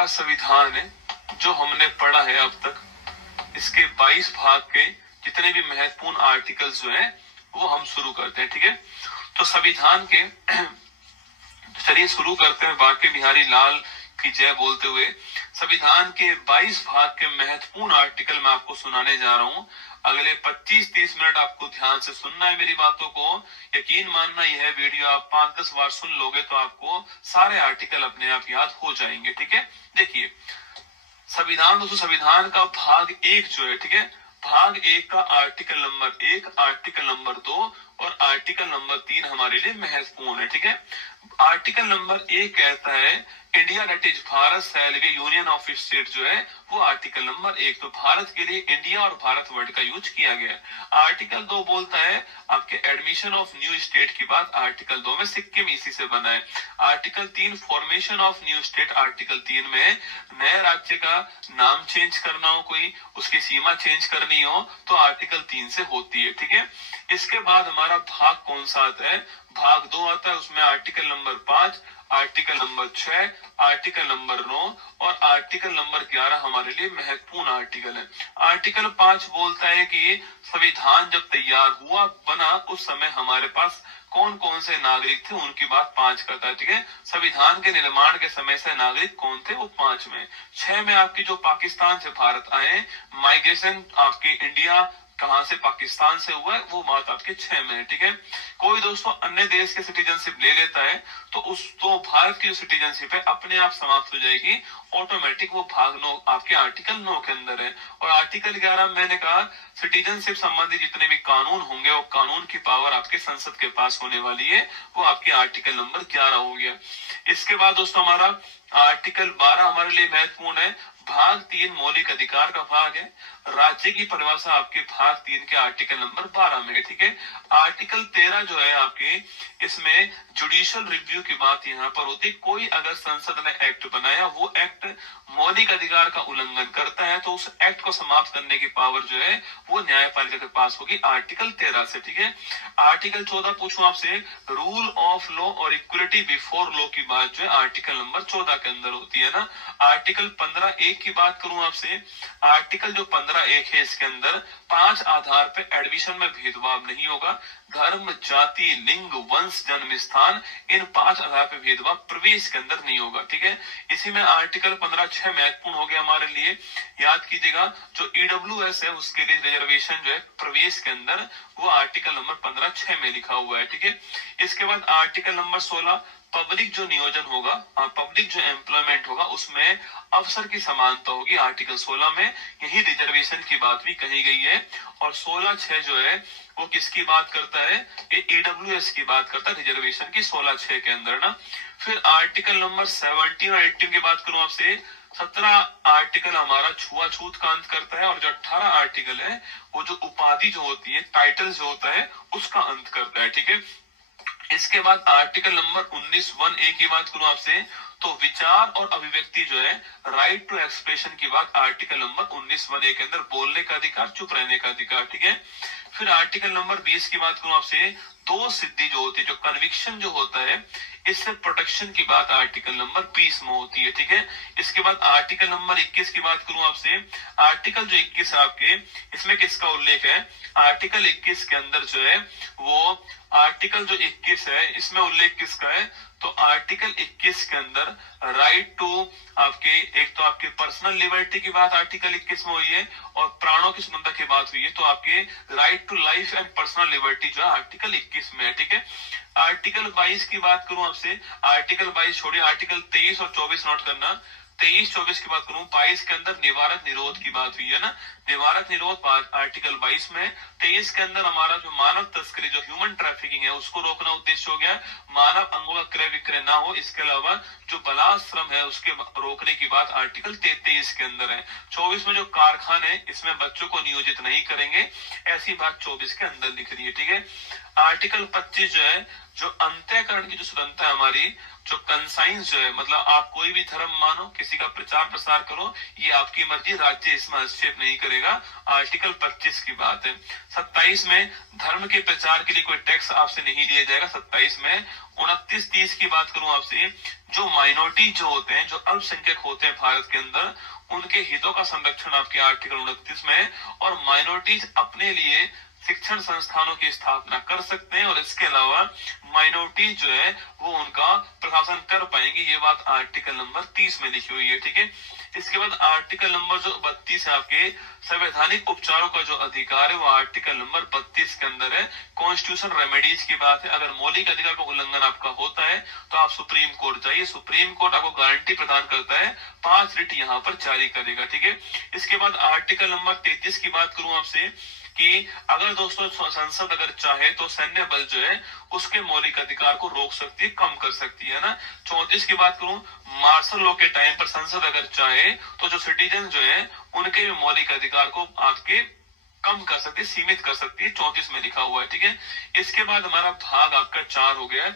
हमारा संविधान है जो हमने पढ़ा है अब तक, इसके 22 भाग के जितने भी महत्वपूर्ण आर्टिकल्स जो हैं वो हम शुरू करते हैं। ठीक है, तो संविधान के चलिए शुरू करते हैं बांके बिहारी लाल की जय बोलते हुए। संविधान के 22 भाग के महत्वपूर्ण आर्टिकल मैं आपको सुनाने जा रहा हूं। अगले 25-30 मिनट आपको ध्यान से सुनना है मेरी बातों को। यकीन मानना यह वीडियो आप 5-10 बार सुन लोगे तो आपको सारे आर्टिकल अपने आप याद हो जाएंगे। ठीक है, देखिए संविधान, दोस्तों संविधान का भाग 1 जो है, ठीक है, भाग 1 का आर्टिकल नंबर 1, आर्टिकल नंबर 2 और आर्टिकल नंबर 3 हमारे लिए महत्वपूर्ण है। ठीक है, आर्टिकल नंबर 1 कहता है India that is Bharat shall be union of state जो है वो आर्टिकल नंबर 1, तो भारत के लिए इंडिया और भारत वर्ड का यूज किया गया है। आर्टिकल 2 बोलता है आपके एडमिशन ऑफ न्यू स्टेट की बात, आर्टिकल 2 में सिक्किम इसी से बना है। Article 3 formation of new state, article 3 में नए राज्य का नाम चेंज करना हो, कोई उसकी सीमा चेंज करनी हो तो आर्टिकल 3 से होती है। ठीक है, इसके बाद हमारा भाग कौन सा आता है, भाग 2 आता है, उसमें article number 5, article number 6, article number 9 और आर्टिकल नंबर 11 हमारे लिए महत्वपूर्ण आर्टिकल है। आर्टिकल 5 बोलता है कि संविधान जब तैयार हुआ बना उस समय हमारे पास कौन कौन से नागरिक थे उनकी बात 5 करता है। ठीक है, संविधान के निर्माण के समय से नागरिक कौन थे वो 5 में। 6 में आपकी जो पाकिस्तान से भारत आए, माइग्रेशन आपके इंडिया कहां से पाकिस्तान से हुआ है वो बात आपके 6 में है। ठीक है, कोई दोस्तों अन्य देश के सिटीजनशिप ले लेता है तो भारत की जो सिटीजनशिप है अपने आप समाप्त हो जाएगी ऑटोमेटिक, वो भाग 9 आपके आर्टिकल 9 के अंदर है। और आर्टिकल 11 मैंने कहा सिटीजनशिप संबंधी जितने भी कानून होंगे वो कानून की पावर आपके संसद के पास होने वाली है, वो आपके आर्टिकल नंबर 11 हो गया। इसके बाद दोस्तों हमारा आर्टिकल 12 हमारे लिए महत्वपूर्ण है। भाग 3 मौलिक अधिकार का भाग है, राज्य की परिभाषा आपके भाग 3 के आर्टिकल नंबर 12 में है। ठीक है, आर्टिकल 13 जो है आपके, इसमें जुडिशियल रिव्यू की बात यहाँ पर होती है। कोई अगर संसद ने एक्ट बनाया, वो एक्ट मौलिक अधिकार का उल्लंघन करता है तो उस एक्ट को समाप्त करने की पावर जो है वो न्यायपालिका के पास होगी आर्टिकल 13 से। ठीक है, आर्टिकल 14 पूछूं आपसे, रूल ऑफ लॉ और इक्वलिटी बिफोर लॉ की बात जो है आर्टिकल नंबर 14 के अंदर होती है ना। आर्टिकल 15(1) की बात करूं आपसे, आर्टिकल जो 15(1) है इसके अंदर 5 आधार पे एडमिशन में भेदभाव नहीं होगा। धर्म, जाति, लिंग, वंश, जन्म स्थान, इन 5 आधार पे भेदभाव प्रवेश के अंदर नहीं होगा। ठीक है, इसी में आर्टिकल 15(6) महत्वपूर्ण हो गया हमारे लिए, याद कीजिएगा जो ईडब्ल्यूएस है उसके लिए रिजर्वेशन जो है प्रवेश के अंदर, वो आर्टिकल नंबर 15(6) में लिखा हुआ है। ठीक है, इसके बाद आर्टिकल नंबर 16 पब्लिक जो नियोजन होगा, पब्लिक जो एम्प्लॉयमेंट होगा उसमें अवसर की समानता होगी, आर्टिकल 16 में यही रिजर्वेशन की बात भी कही गई है। और 16(6) जो है वो किसकी बात करता है, ये ईडब्ल्यूएस की बात करता है रिजर्वेशन की 16(6) के अंदर ना। फिर आर्टिकल नंबर 17 और 18 की बात करूं आपसे, 17 आर्टिकल हमारा छुआछूत का अंत करता है और जो 18 आर्टिकल है वो जो उपाधि जो होती है, टाइटल जो होता है उसका अंत करता है। ठीक है, इसके बाद आर्टिकल नंबर 19(1)(a) की बात करूं आपसे, तो विचार और अभिव्यक्ति जो है राइट टू एक्सप्रेशन की बात आर्टिकल नंबर 19(1)(a) के अंदर, बोलने का अधिकार, चुप रहने का अधिकार। ठीक है, फिर आर्टिकल नंबर 20 की बात करूं आपसे, दो सिद्धि जो होती है, जो कन्विक्शन जो होता है, इससे प्रोटेक्शन की बात आर्टिकल नंबर 20 में होती है। ठीक है, इसके बाद आर्टिकल नंबर 21 की बात करूं आपसे, आर्टिकल जो 21 आपके, इसमें किसका उल्लेख है, आर्टिकल 21 के अंदर जो है वो आर्टिकल जो 21 है इसमें उल्लेख किसका है, तो आर्टिकल 21 के अंदर राइट टू आपके, एक तो आपके पर्सनल लिबर्टी की बात आर्टिकल 21 में हुई है और प्राणों की स्वतंत्रता की बात हुई है, तो आपके right to life and personal liberty जो है आर्टिकल 21 में है। ठीक है, आर्टिकल 22 की बात करूं आपसे, आर्टिकल 22 छोड़िए, आर्टिकल 23 और 24 नोट करना। 23-24 की बात करूं, 22 के अंदर निवारक निरोध की बात हुई है ना, निवारक निरोध आर्टिकल 22 में। 23 के अंदर हमारा जो मानव तस्करी, जो ह्यूमन ट्रैफिकिंग है उसको रोकना उद्देश्य हो गया, मानव अंगों का क्रय विक्रय ना हो। इसके अलावा जो बलात्श्रम है उसके रोकने की बात आर्टिकल 23 के अंदर है। 24 में जो कारखाने, इसमें बच्चों को नियोजित नहीं करेंगे, ऐसी बात 24 के अंदर लिख रही है। ठीक है, आर्टिकल 25 जो है जो अंतःकरण की जो स्वतंत्रता है हमारी, जो कंसाइंस जो है, मतलब आप कोई भी धर्म मानो, किसी का प्रचार प्रसार करो, ये आपकी मर्जी, राज्य इसमें हस्तक्षेप नहीं करेगा। आर्टिकल 25 की बात है। 27 में धर्म के प्रचार के लिए कोई टैक्स आपसे नहीं लिया जाएगा। 27 में 29-30 की बात करूं आपसे, जो माइनॉरिटी जो होते हैं, जो अल्पसंख्यक होते हैं भारत के अंदर, उनके हितों का संरक्षण आपके आर्टिकल 29 में। और माइनॉरिटीज अपने लिए शिक्षण संस्थानों की स्थापना कर सकते हैं, और इसके अलावा माइनॉरिटी जो है वो उनका प्रशासन कर पाएंगे। ये बात आर्टिकल नंबर 30 में लिखी हुई है, ठीक है। इसके बाद आर्टिकल नंबर जो 32 है आपके, संवैधानिक उपचारों का जो अधिकार है, वो आर्टिकल नंबर 32 के अंदर है। कॉन्स्टिट्यूशन रेमेडीज की बात है, अगर मौलिक अधिकार का उल्लंघन आपका होता है तो आप सुप्रीम कोर्ट जाइए, सुप्रीम कोर्ट आपको गारंटी प्रदान करता है, 5 रिट यहाँ पर जारी करेगा, ठीक है। इसके बाद आर्टिकल नंबर 33 की बात करूं आपसे, कि अगर दोस्तों संसद अगर चाहे तो सैन्य बल जो है उसके मौलिक अधिकार को रोक सकती है, कम कर सकती है ना। 34 की बात करूं, मार्शल लॉ के टाइम पर संसद अगर चाहे तो जो सिटीजन जो है उनके भी मौलिक अधिकार को आपके कम कर सकती है, सीमित कर सकती है। 34 में लिखा हुआ है, ठीक है। इसके बाद हमारा भाग आपका 4 हो गया।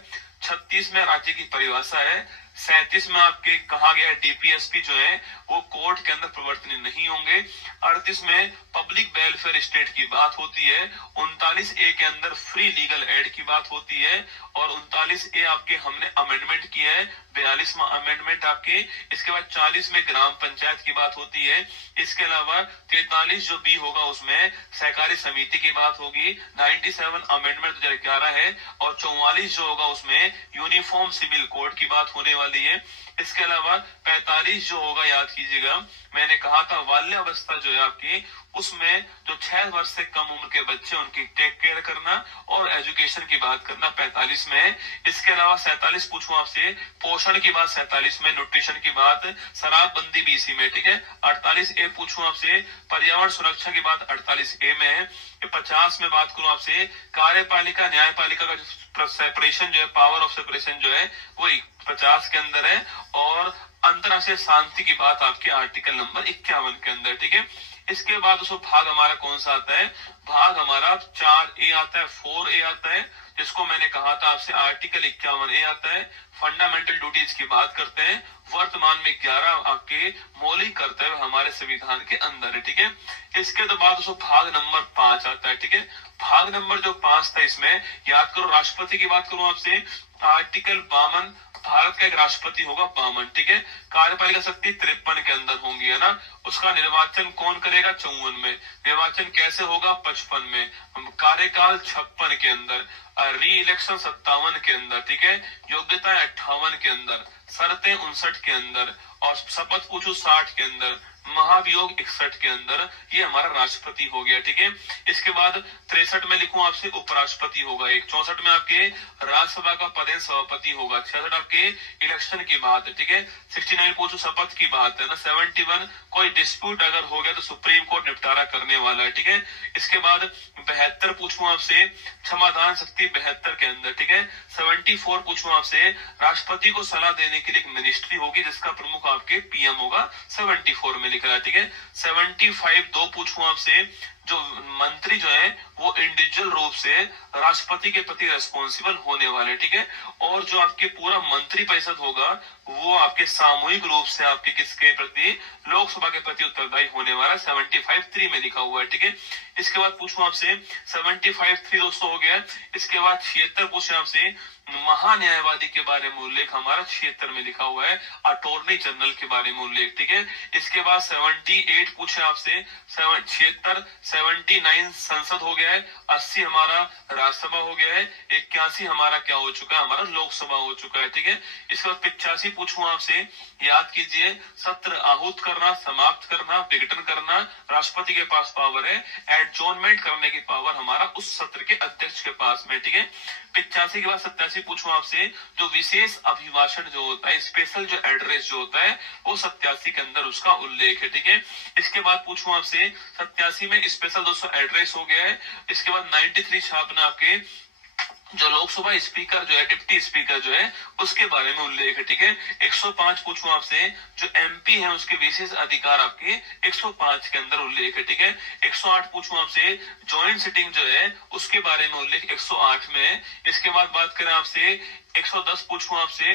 36 में राज्य की परिभाषा है। 37 में आपके कहा गया है डीपीएसपी जो है वो कोर्ट के अंदर प्रवर्तनीय नहीं होंगे। 38 में पब्लिक वेलफेयर स्टेट की बात होती है। 39A के अंदर फ्री लीगल एड की बात होती है। और 39A आपके हमने अमेंडमेंट किया है, 42वां अमेंडमेंट आपके। इसके बाद 40 में ग्राम पंचायत की बात होती है। इसके अलावा 43 जो बी होगा उसमें सहकारी समिति की बात होगी। 97 अमेंडमेंट 2011 है। और 44 जो होगा उसमें यूनिफॉर्म सिविल कोड की बात होने वाली है। इसके अलावा 45 जो होगा, याद कीजिएगा, मैंने कहा था बाल्यावस्था जो है आपकी, उसमें जो 6 वर्ष से कम उम्र के बच्चे उनकी टेक केयर करना और एजुकेशन की बात करना 45 में। इसके अलावा 47 पूछूं आपसे, पोषण की बात 47 में, न्यूट्रिशन की बात, शराबबंदी भी इसी में, ठीक है। 48A पूछूं आपसे, पर्यावरण सुरक्षा की बात 48A में है। 50 में बात करूं आपसे, कार्यपालिका न्यायपालिका का जो सेपरेशन जो है, पावर ऑफ सेपरेशन जो है वो 50 के अंदर है। और अंतरराष्ट्रीय शांति की बात आपके आर्टिकल नंबर 51 के अंदर, ठीक है। इसके बाद उसको भाग हमारा कौन सा आता है, भाग हमारा 4A आता है, 4A आता है, जिसको मैंने कहा था आपसे आर्टिकल 51A आता है। फंडामेंटल ड्यूटीज की बात करते हैं। वर्तमान में 11 आपके मौलिक कर्तव्य हमारे संविधान के अंदर है, ठीक है। इसके तो बाद उसको भाग नंबर 5 आता है, ठीक है। भाग नंबर जो 5 था, इसमें याद करो, राष्ट्रपति की बात करूं आपसे, आर्टिकल 52, भारत का एक राष्ट्रपति होगा 52, ठीक है। कार्यपालिका शक्ति 53 के अंदर होंगी, है ना। उसका निर्वाचन कौन करेगा, 54 में। निर्वाचन कैसे होगा, 55 में। कार्यकाल 56 के अंदर। री इलेक्शन 57 के अंदर, ठीक है। योग्यता 58 के अंदर। शर्तें 59 के अंदर। और शपथ पूछो 60 के अंदर। महाभियोग 61 के अंदर। ये हमारा राष्ट्रपति हो गया, ठीक है। इसके बाद 63 में लिखूं आपसे, उपराष्ट्रपति होगा एक। 64 में आपके राज्यसभा का पदेन सभापति होगा। 66 आपके इलेक्शन की बात है, ठीक है। 69 पूछो शपथ की बात है ना। 71 कोई डिस्प्यूट अगर हो गया तो सुप्रीम कोर्ट निपटारा करने वाला है, ठीक है। इसके बाद 72 पूछूं आपसे, क्षमादान शक्ति 72 के अंदर, ठीक है। 74 पूछूं आपसे, राष्ट्रपति को सलाह देने के लिए एक मिनिस्ट्री होगी जिसका प्रमुख आपके पीएम होगा, 74 में लिखा है, ठीक है। 75 दो पूछूं आपसे, जो मंत्री जो है वो इंडिविजुअल रूप से राष्ट्रपति के प्रति रेस्पॉन्सिबल होने वाले, ठीक है। और जो आपके पूरा मंत्री परिषद होगा वो आपके सामूहिक रूप से आपके किसके प्रति, लोकसभा के प्रति उत्तरदायी होने वाला, 75(3) में लिखा हुआ है, ठीक है। इसके बाद पूछूं आपसे 75(3) दोस्तों हो गया। इसके बाद 76 पूछे आपसे, महान्यायवादी के बारे में उल्लेख हमारा 76 में लिखा हुआ है, अटॉर्नी जनरल के बारे में उल्लेख, ठीक है। इसके बाद 78 पूछे आपसे, 76, 79 संसद हो गया है, 80 हमारा राज्यसभा हो गया है, 81 हमारा क्या हो चुका है, हमारा लोकसभा हो चुका है, ठीक है। इसके बाद 85 पूछूं आपसे, याद कीजिए, सत्र आहूत करना, समाप्त करना, विघटन करना राष्ट्रपति के पास पावर है। एडजॉर्नमेंट करने की पावर हमारा उस सत्र के अध्यक्ष के पास में, ठीक है। 85 के बाद 87 पूछूं आपसे, जो विशेष अभिभाषण जो होता है, स्पेशल जो एड्रेस जो होता है, वो 87 के अंदर उसका उल्लेख है, ठीक है। इसके बाद पूछूं आपसे 87 में स्पेशल दोस्तों एड्रेस हो गया है। इसके बाद 93 छापना आपके जो लोकसभा स्पीकर जो है, डिप्टी स्पीकर जो है, उसके बारे में उल्लेख है। ठीक है, 105 पूछूं आपसे, जो एमपी है उसके विशेष अधिकार आपके 105 के अंदर उल्लेख है। ठीक है, 108 पूछूं आपसे, ज्वाइंट सिटिंग जो है उसके बारे में उल्लेख 108 में है। इसके बाद बात करें आपसे 110 पूछूं आपसे,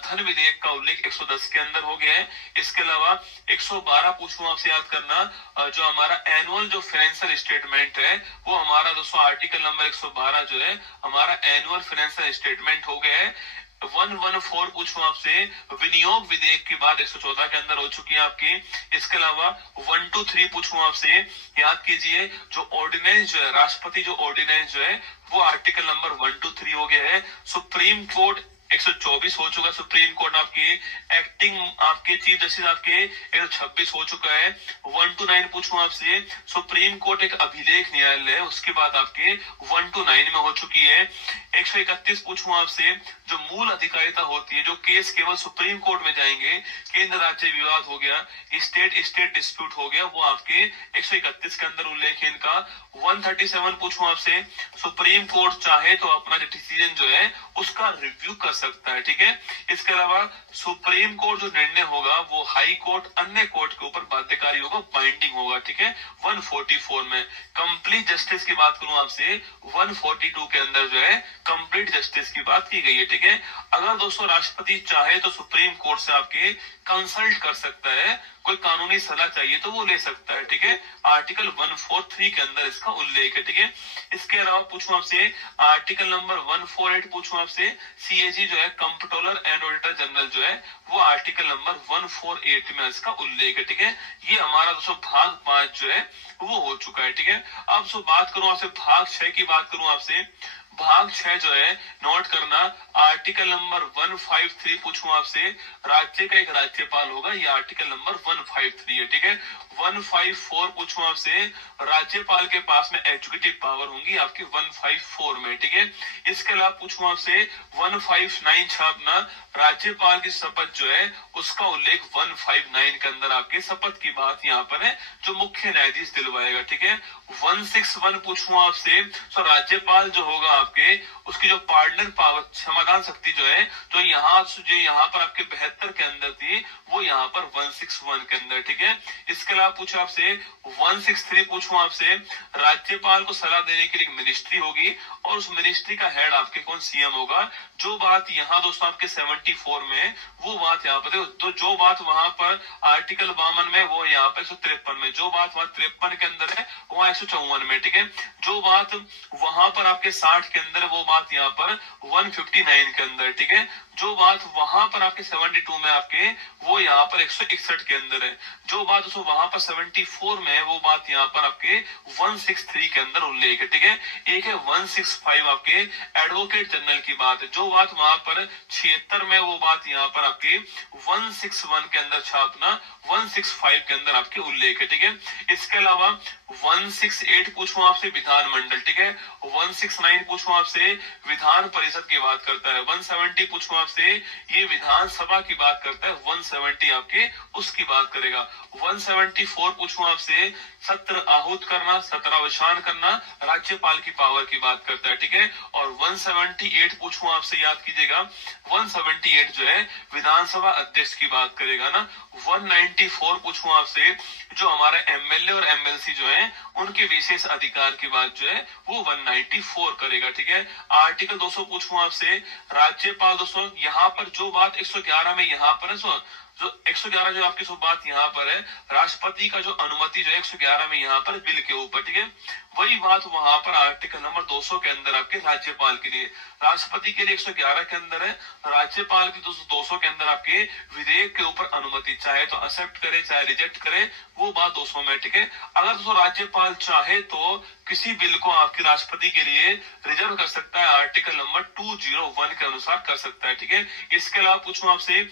धन विधेयक का उल्लेख 110 के अंदर हो गया है। इसके अलावा 112 पूछूं आपसे, याद करना, जो हमारा एनुअल जो फाइनेंशियल स्टेटमेंट है वो हमारा दोस्तों आर्टिकल नंबर 112 जो है हमारा एनुअल फाइनेंशियल स्टेटमेंट हो गया है। 114 पूछूं आपसे, विनियोग विधेयक की बात 114 के अंदर हो चुकी है आपकी। इसके अलावा 123 पूछूं आपसे, याद कीजिए, जो ऑर्डिनेंस जो है, राष्ट्रपति जो ऑर्डिनेंस जो है वो आर्टिकल नंबर 123 हो गया है। सुप्रीम कोर्ट 124 हो चुका है। सुप्रीम कोर्ट आपके एक्टिंग आपके चीफ जस्टिस आपके 126 हो चुका है। 129 पूछूं आपसे, सुप्रीम कोर्ट एक अभिलेख न्यायालय है, उसके बाद आपके 129 में हो चुकी है। 131 पूछूं आपसे, जो मूल अधिकारिता होती है, जो केस केवल सुप्रीम कोर्ट में जाएंगे, केंद्र राज्य विवाद हो गया, स्टेट स्टेट डिस्प्यूट हो गया, वो आपके 131 के अंदर उल्लेख है इनका। 137 पूछूं आपसे, सुप्रीम कोर्ट चाहे तो अपना जो डिसीजन जो है उसका रिव्यू कर सकता है। ठीक है, इसके अलावा सुप्रीम कोर्ट जो निर्णय होगा वो हाई कोर्ट अन्य कोर्ट के ऊपर बाध्यकारी होगा, बाइंडिंग होगा। ठीक है, 144 में कंप्लीट जस्टिस की बात करूं आपसे, 142 के अंदर जो है कंप्लीट जस्टिस की बात की गई है। ठीक है, अगर दोस्तों राष्ट्रपति चाहे तो सुप्रीम कोर्ट से आपके कंसल्ट कर सकता है, कोई कानूनी सलाह चाहिए तो वो ले सकता है। ठीक है, आर्टिकल 143 के अंदर इसका उल्लेख है। ठीक है, इसके अलावा पूछूं आपसे आर्टिकल नंबर 148 पूछूं आपसे, सीएजी जो है कंप्ट्रोलर एंड ऑडिटर जनरल जो है वो आर्टिकल नंबर 148 में इसका उल्लेख है। ठीक है, ये हमारा दोस्तों भाग 5 जो है वो हो चुका है। ठीक है, अब सो बात करूं आपसे भाग 6 की बात करूं आपसे, भाग 6 जो है नोट करना, आर्टिकल नंबर 153 पूछूं आपसे, राज्य का एक राज्यपाल होगा, ये आर्टिकल नंबर 153 है। ठीक है, 154 पूछूं आपसे, राज्यपाल के पास में एग्जीक्यूटिव पावर होंगी आपकी 154 में। ठीक है, इसके अलावा पूछूं आपसे 159 छापना, राज्यपाल की शपथ जो है उसका उल्लेख 159 के अंदर आपके शपथ की बात यहाँ पर है, जो मुख्य न्यायाधीश दिलवाएगा। ठीक है, 161 पूछूं आपसे, तो राज्यपाल जो होगा आपके उसकी जो पार्डनर पावर क्षमादान शक्ति जो है, जो यहाँ पर आपके 72 के अंदर थी, वो यहाँ पर 161 के अंदर। ठीक है, इसके अलावा पूछो आपसे 163 पूछूं आपसे, राज्यपाल को सलाह देने के लिए एक मिनिस्ट्री होगी और उस मिनिस्ट्री का हेड आपके कौन, सीएम होगा। जो बात यहाँ दोस्तों आपके 74 में, वो बात यहाँ पर, तो जो बात वहां पर आर्टिकल 52 में, वो यहाँ पर 153 में, जो बात वहां 53 के अंदर है वहां 154 में। ठीक है, जो बात वहां पर आपके 60 के अंदर, वो बात यहाँ पर 159 के अंदर। ठीक है, जो बात वहां पर आपके 72 में आपके, वो यहाँ पर 161 के अंदर है। जो बात उसको वहां पर 74 में है, वो बात यहाँ पर आपके 163 के अंदर उल्लेख है। ठीक है, एक है 165 आपके एडवोकेट जनरल की बात है, जो बात वहां पर 76 में, वो बात यहाँ पर आपके 161 के अंदर छापना 165 के अंदर आपके उल्लेख है। ठीक है, इसके अलावा 168 पूछूं आपसे, विधानमंडल। ठीक है, 169 पूछूं आपसे, विधान परिषद की बात करता है। 170 पूछूं आपसे, ये विधानसभा की बात करता है। 170 आपके उसकी बात करेगा। 174 पूछूं आपसे, सत्र आहूत करना, सत्रावसान करना, राज्यपाल की पावर की बात करता है। ठीक है, और 178 पूछूं आपसे, याद कीजिएगा, 178 जो है विधानसभा अध्यक्ष की बात करेगा ना। 194 पूछूं आपसे, जो हमारे एमएलए और एमएलसी जो है उनके विशेष अधिकार की बात जो है वो 194 करेगा। ठीक है, आर्टिकल 200 पूछूं आपसे, राज्यपाल दोस्तों यहाँ पर जो बात 111 में यहाँ पर है, जो 111 जो आपकी सो बात यहाँ पर है, राष्ट्रपति का जो अनुमति जो है 111 में यहाँ पर बिल के ऊपर। ठीक है, वही बात वहां पर आर्टिकल नंबर 200 के अंदर आपके राज्यपाल के लिए, राष्ट्रपति के लिए 111 के अंदर है, राज्यपाल की 200 के अंदर आपके विधेयक के ऊपर अनुमति, चाहे तो एक्सेप्ट करे चाहे रिजेक्ट करे, वो बात 200 में। ठीक है, अगर दोस्तों राज्यपाल चाहे तो किसी बिल को आपके राष्ट्रपति के लिए रिजर्व कर सकता है, आर्टिकल नंबर 201 के अनुसार कर सकता है। ठीक है, इसके अलावा पूछूं आपसे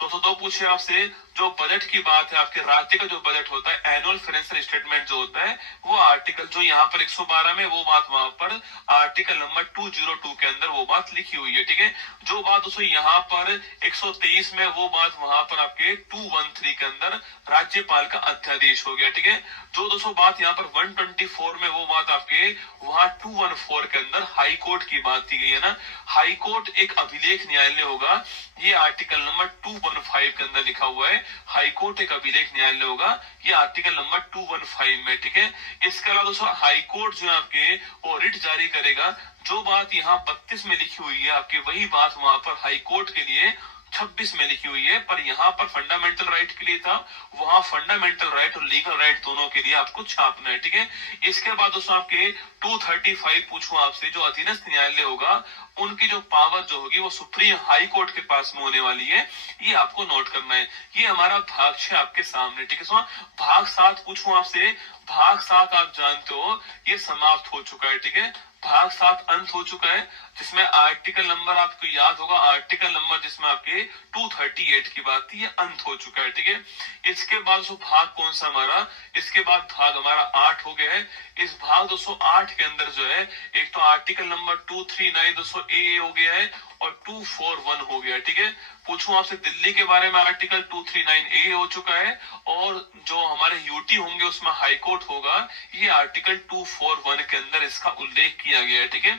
202 पूछे आपसे, जो बजट की बात है, आपके राज्य का जो बजट होता है, एनुअल फाइनेंशियल स्टेटमेंट जो होता है, वो आर्टिकल जो यहाँ पर 112 में, वो बात वहां पर आर्टिकल नंबर 202 के अंदर वो बात लिखी हुई है, ठीक है। जो बात दोस्तों यहाँ पर 123 में, वो बात वहां पर आपके 213 के अंदर राज्यपाल का अध्यादेश हो गया, ठीक है। जो दोस्तों बात यहाँ पर 124 में, वो बात आपके वहां 214 के अंदर हाई कोर्ट की बात की गई है ना। हाई कोर्ट एक अभिलेख न्यायालय होगा, ये आर्टिकल नंबर 215 के अंदर लिखा हुआ है। हाई कोर्ट एक अभिलेख न्यायालय होगा, ये आर्टिकल नंबर 215 में, ठीक है। इसके अलावा दोस्तों हाई कोर्ट जो है आपके वो रिट जारी करेगा। जो बात यहाँ 32 में लिखी हुई है आपकी, वही बात वहां पर हाई कोर्ट के लिए 26 में लिखी हुई है, पर यहाँ पर फंडामेंटल राइट के लिए था, वहां फंडामेंटल राइट और लीगल राइट दोनों के लिए आपको छापना है, ठीक है। इसके बाद दोस्तों आपके 235 पूछूं आपसे, जो अधीनस्थ न्यायालय होगा, उनकी जो पावर जो होगी वो सुप्रीम हाई कोर्ट के पास में होने वाली है, ये आपको नोट करना है। ये हमारा भाग 6 आपके सामने, ठीक है। भाग 7 पूछूं आपसे, भाग 7 आप जानते हो ये समाप्त हो चुका है, ठीक है। भाग 7 अंत हो चुका है, जिसमें आर्टिकल नंबर आपको याद होगा, आर्टिकल नंबर जिसमें आपके 238 की बात थी, ये अंत हो चुका है, ठीक है। इसके बाद जो भाग कौन सा हमारा, इसके बाद भाग हमारा 8 हो गया है। इस भाग 208 के अंदर जो है, एक तो आर्टिकल नंबर 239 दोस्तों ए हो गया है और 241 हो गया, ठीक है। पूछूं आपसे दिल्ली के बारे में, आर्टिकल 239 ए हो चुका है, और जो हमारे यूटी होंगे उसमें हाई कोर्ट होगा, ये आर्टिकल 241 के अंदर इसका उल्लेख किया गया है, ठीक है।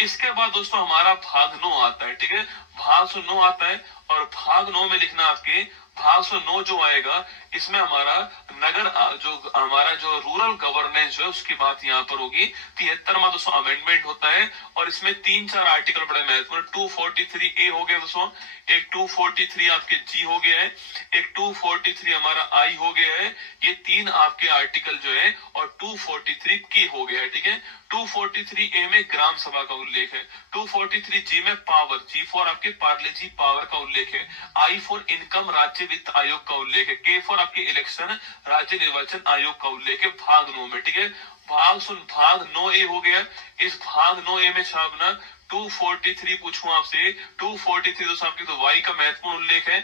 इसके बाद दोस्तों हमारा भाग 9 आता है, ठीक है। भाग 9 आता है, और भाग 9 में लिखना आपके भाग 9 जो आएगा, इसमें हमारा नगर जो हमारा जो रूरल गवर्नेंस जो है उसकी बात यहाँ पर होगी। 73वां दोस्तों अमेंडमेंट होता है, और इसमें 3-4 आर्टिकल बड़े महत्वपूर्ण, 243 ए हो गया दोस्तों, एक 243 आपके जी हो गया है, एक 243 हमारा आई हो गया है, ये 3 आपके आर्टिकल जो है, और 243 के हो गया है, ठीक है। 243 ए में ग्राम सभा का उल्लेख है, 243 जी में पावर, जी फॉर आपके पार्ले जी पावर का उल्लेख है, आई फॉर इनकम राज्य वित्त आयोग का उल्लेख है, के फॉर आपके इलेक्शन राज्य निर्वाचन आयोग का उल्लेख है भाग 9 में, ठीक है। भाग 9 ए हो गया। इस भाग 9 ए में छापना 243 पूछूं आपसे, 243 दोस्तों आपकी तो वाई का महत्वपूर्ण उल्लेख है,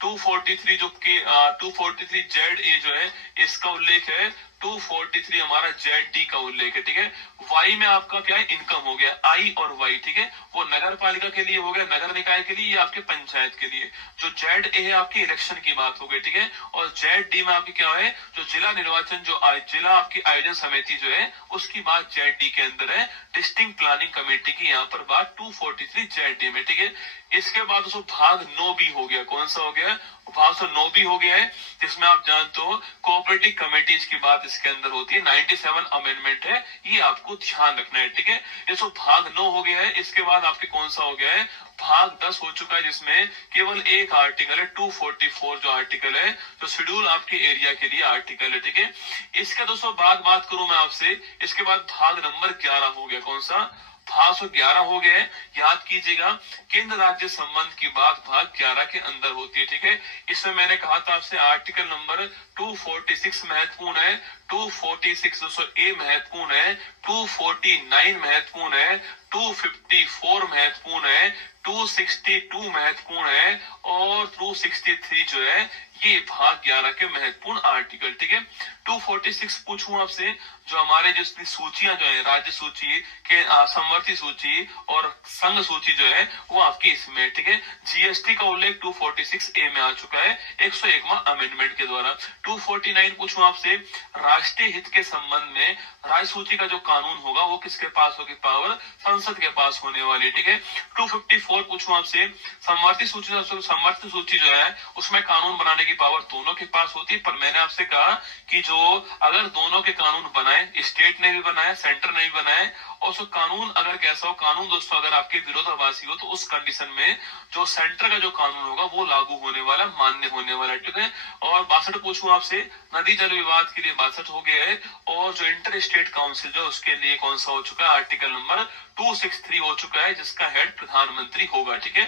243 जो के 243 जेड ए जो है इसका उल्लेख है, 243 हमारा जेड डी का उल्लेख है, ठीक है। वाई में आपका क्या है, इनकम हो गया, आई और वाई, ठीक है। वो नगर पालिका के लिए हो गया, नगर निकाय के लिए, ये आपके पंचायत के लिए। जो जेड ए है आपकी इलेक्शन की बात हो गई, ठीक है। और जेड डी में आपकी क्या है, जो जिला निर्वाचन जो जिला आपकी आयोजन समिति जो है उसकी बात जेड डी के अंदर है, डिस्ट्रिक्ट प्लानिंग कमेटी की यहाँ पर बात 243 जेड डी में, ठीक है। इसके बाद उसको भाग 9 भी हो गया, कौन सा हो गया, भाग 9 भी हो गया है, जिसमें आप जानते हो कोऑपरेटिव कमेटीज की बात इसके अंदर होती है, 97 अमेंडमेंट है, ये आपको ध्यान रखना है, ठीक है। ये तो भाग 9 हो गया है। इसके बाद आपके कौन सा हो गया है, भाग 10 हो चुका है, जिसमें केवल एक आर्टिकल है 244 जो आर्टिकल है, जो शेड्यूल आपके एरिया के लिए आर्टिकल है, ठीक है। इसका दोस्तों बाद बात करूं मैं आपसे, इसके बाद भाग नंबर 11 हो गया, कौन सा, भाग 11 हो गए। याद कीजिएगा, केंद्र राज्य संबंध की बात भाग 11 के अंदर होती है, ठीक है। इसमें मैंने कहा था आपसे आर्टिकल नंबर 246 महत्वपूर्ण है, 246 दोस्तों ए महत्वपूर्ण है, 249 महत्वपूर्ण है, 254 महत्वपूर्ण है, 262 महत्वपूर्ण है, और 263 जो है ये भाग 11 के महत्वपूर्ण आर्टिकल, ठीक है। 246 पूछूं आपसे, जो हमारे जो सूचियां जो है, राज्य सूची के समवर्ती सूची और संघ सूची जो है वो आपकी इसमें, ठीक है। जीएसटी का उल्लेख 246 ए में आ चुका है 101वां अमेंडमेंट के द्वारा। 249 पूछूं आपसे, राष्ट्रीय हित के संबंध में राज्य सूची का जो कानून होगा वो किसके पास होगी, पावर संसद के पास होने वाली, ठीक है। 254 पूछूं आपसे, समवर्ती सूची जो है उसमें कानून बनाने की पावर दोनों के पास होती है, पर मैंने आपसे कहा कि जो अगर दोनों के कानून बनाए, स्टेट ने भी बनाया, सेंटर ने भी बनाए, और उसको कानून अगर कैसा हो, कानून दोस्तों अगर आपके विरोधाभासी हो, तो उस कंडीशन में जो सेंटर का जो कानून होगा वो लागू होने वाला, मान्य होने वाला, ठीक है। और 62 पूछूं आपसे, नदी जल विवाद के लिए 62 हो गया है, और जो इंटर स्टेट काउंसिल जो उसके लिए कौन सा हो चुका है, आर्टिकल नंबर 263 हो चुका है, जिसका हेड प्रधानमंत्री होगा, ठीक है।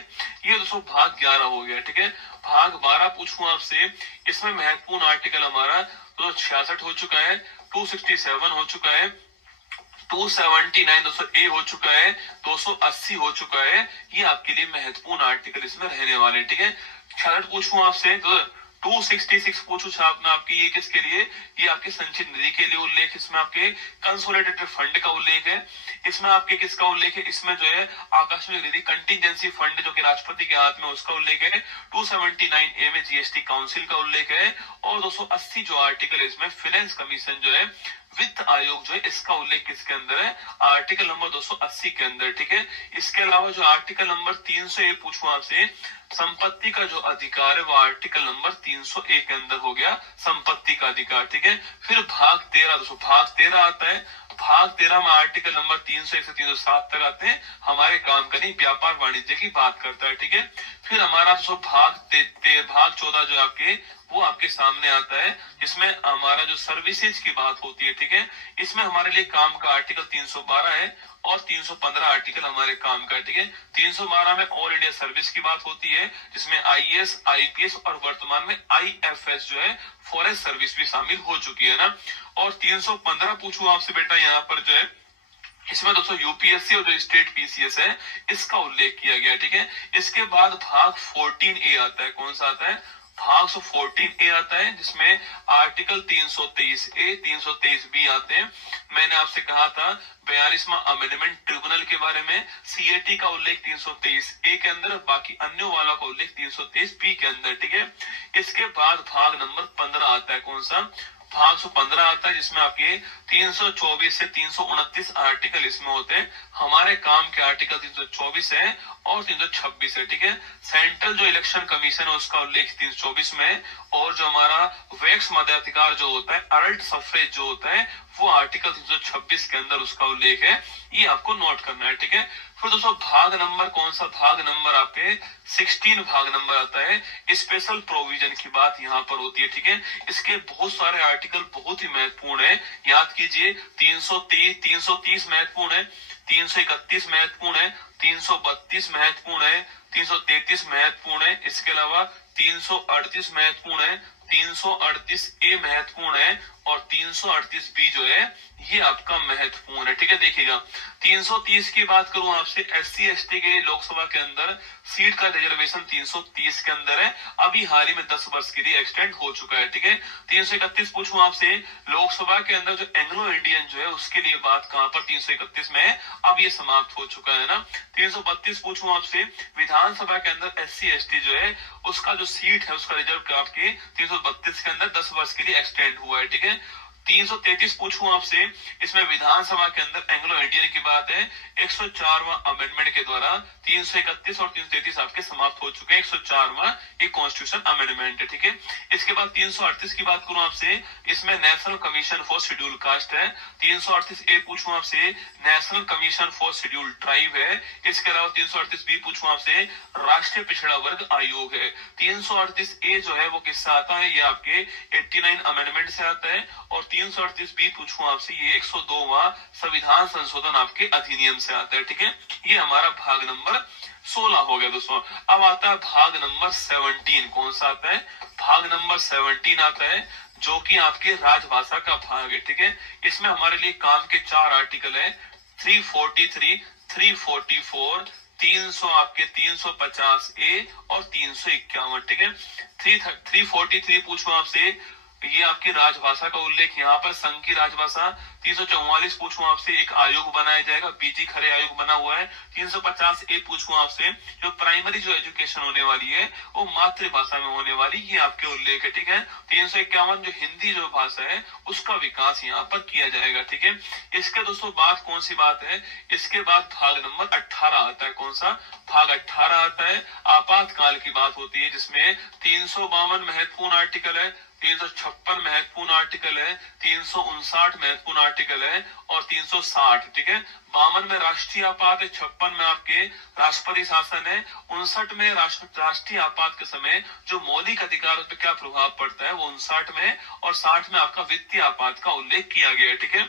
ये दोस्तों भाग 11 हो गया, ठीक है। भाग 12 पूछूं आपसे, इसमें महत्वपूर्ण आर्टिकल हमारा 266 हो चुका है, 267 हो चुका है, 279 दोस्तों ए हो चुका है, 280 हो चुका है, ये आपके लिए महत्वपूर्ण आर्टिकल इसमें रहने वाले, ठीक है। 66 पूछूं आपसे, तो 266 पूछू छापना आपकी, ये किसके लिए, ये आपके संचित निधि के लिए उल्लेख, इसमें आपके कंसोलिडेटेड फंड का उल्लेख है, इसमें आपके किसका उल्लेख है, इसमें जो है आकस्मिक निधि कंटिजेंसी फंड जो कि राष्ट्रपति के हाथ में उसका उल्लेख है, 279A में जीएसटी काउंसिल का उल्लेख है, और 280 जो आर्टिकल है इसमें फाइनेंस कमीशन जो है, वित्त आयोग जो है, इसका उल्लेख किसके अंदर है, आर्टिकल नंबर 280 के अंदर, ठीक है। इसके अलावा जो आर्टिकल नंबर 300 पूछूं आपसे, संपत्ति का जो अधिकार है वो आर्टिकल नंबर 301 के अंदर हो गया, संपत्ति का अधिकार, ठीक है। फिर भाग 13, दोस्तों भाग 13 आता है, भाग 13 में आर्टिकल नंबर 301 से 307 तक आते हैं, हमारे काम करनी व्यापार वाणिज्य की बात करता है, ठीक है। फिर हमारा दोस्तों भाग 14 जो आपके, वो आपके सामने आता है, जिसमें हमारा जो सर्विसेज की बात होती है, ठीक है। इसमें हमारे लिए काम का आर्टिकल 312 है और 315 आर्टिकल हमारे काम का, ठीक है। 312 में ऑल इंडिया सर्विस की बात होती है, जिसमें आईएएस, आईपीएस और वर्तमान में आईएफएस जो है फॉरेस्ट सर्विस भी शामिल हो चुकी है ना। और 315 पूछूं आपसे बेटा, यहाँ पर जो है इसमें दोस्तों यूपीएससी और जो स्टेट पीसीएस है इसका उल्लेख किया गया, ठीक है। इसके बाद भाग 14A आता है, कौन सा आता है, भाग 14A आता है, जिसमें आर्टिकल 323A, 323B आते हैं। मैंने आपसे कहा था 42वां अमेंडमेंट ट्रिब्यूनल के बारे में, सीएटी का उल्लेख 323A के अंदर, बाकी अन्य वाला का उल्लेख 323B के अंदर, ठीक है। इसके बाद भाग नंबर 15 आता है, कौन सा, भाग 15 आता है, जिसमें आपके 324 से 329 आर्टिकल इसमें होते हैं, हमारे काम के आर्टिकल 324 है और 326 है, ठीक है। सेंट्रल जो इलेक्शन कमीशन है उसका उल्लेख 324 में, और जो हमारा वैक्स मताधिकार जो होता है, अडल्ट सफरेज जो होता है, वो आर्टिकल 326 के अंदर उसका उल्लेख है, ये आपको नोट करना है, ठीक है। फिर दोस्तों भाग नंबर कौन सा, भाग नंबर आपके 16 भाग नंबर आता है, स्पेशल प्रोविजन की बात यहाँ पर होती है, ठीक है। इसके बहुत सारे आर्टिकल बहुत ही महत्वपूर्ण है, याद कीजिए, 330 महत्वपूर्ण है, 331 महत्वपूर्ण है, 332 महत्वपूर्ण है, 333 महत्वपूर्ण है, इसके अलावा 338 महत्वपूर्ण है, 338A महत्वपूर्ण है, और 338B जो है ये आपका महत्वपूर्ण है, ठीक है। देखिएगा 330 की बात करूं आपसे, एससी एसटी के लोकसभा के अंदर सीट का रिजर्वेशन 330 के अंदर है, अभी हाल ही में 10 वर्ष के लिए एक्सटेंड हो चुका है, ठीक है। 331 पूछूं आपसे, लोकसभा के अंदर जो एंग्लो इंडियन जो है उसके लिए बात कहां पर, 331 में है, अब ये समाप्त हो चुका है ना। 332 पूछूं आपसे, विधानसभा के अंदर एससी एसटी जो है उसका जो सीट है उसका रिजर्व आपके 332 के अंदर 10 वर्ष के लिए एक्सटेंड हुआ है, ठीक है। 333 पूछूं आपसे, इसमें विधानसभा के अंदर एंग्लो इंडियन की बात है, 104वां अमेंडमेंट के द्वारा 331 और 333 आपके समाप्त हो चुके हैं, 104वां एक कॉन्स्टिट्यूशन अमेंडमेंट है, ठीक है। इसके बाद 338 की बात करूं आपसे, इसमें national commission for schedule caste है, 338A पूछूं आपसे, national commission for schedule tribe है, इसके अलावा 338B पूछूं आपसे, राष्ट्रीय पिछड़ा वर्ग आयोग है। 338A जो है वो किससे आता है, ये आपके 89 अमेंडमेंट से आता है, और 338B पूछूं आपसे, ये 102वां संविधान संशोधन आपके अधिनियम से आता है, ठीक है। ये हमारा भाग नंबर 16 हो गया दोस्तों। अब आता है भाग नंबर 17, कौन सा आता है, भाग नंबर 17 आता है, जो कि आपके राजभाषा का भाग है, ठीक है। इसमें हमारे लिए काम के 4 आर्टिकल है, 343, 344, 300 आपके 350A और 351, ठीक है। 343 पूछूं आपसे, ये आपकी राजभाषा का उल्लेख, यहाँ पर संघ की राजभाषा। 344 पूछूं आपसे, एक आयोग बनाया जाएगा, बीजी खरे आयोग बना हुआ है। 350A पूछूं आपसे, जो प्राइमरी जो एजुकेशन होने वाली है वो मातृभाषा में होने वाली, ये आपके उल्लेख है, ठीक है। 351 जो हिंदी जो भाषा है उसका विकास यहाँ पर किया जाएगा, ठीक है। इसके दोस्तों बात कौन सी बात है, इसके बाद भाग नंबर 18 आता है, कौन सा, भाग 18 आता है, आपातकाल की बात होती है, जिसमें 352 महत्वपूर्ण आर्टिकल है, 356 महत्वपूर्ण आर्टिकल है, 359 महत्वपूर्ण आर्टिकल है, और 360, ठीक है। 52 में राष्ट्रीय आपात है, 56 में आपके राष्ट्रपति शासन है, 59 में राष्ट्रीय आपात के समय जो मौलिक अधिकारों पर क्या प्रभाव पड़ता है वो 59 में, और 60 में आपका वित्तीय आपात का उल्लेख किया गया है, ठीक है।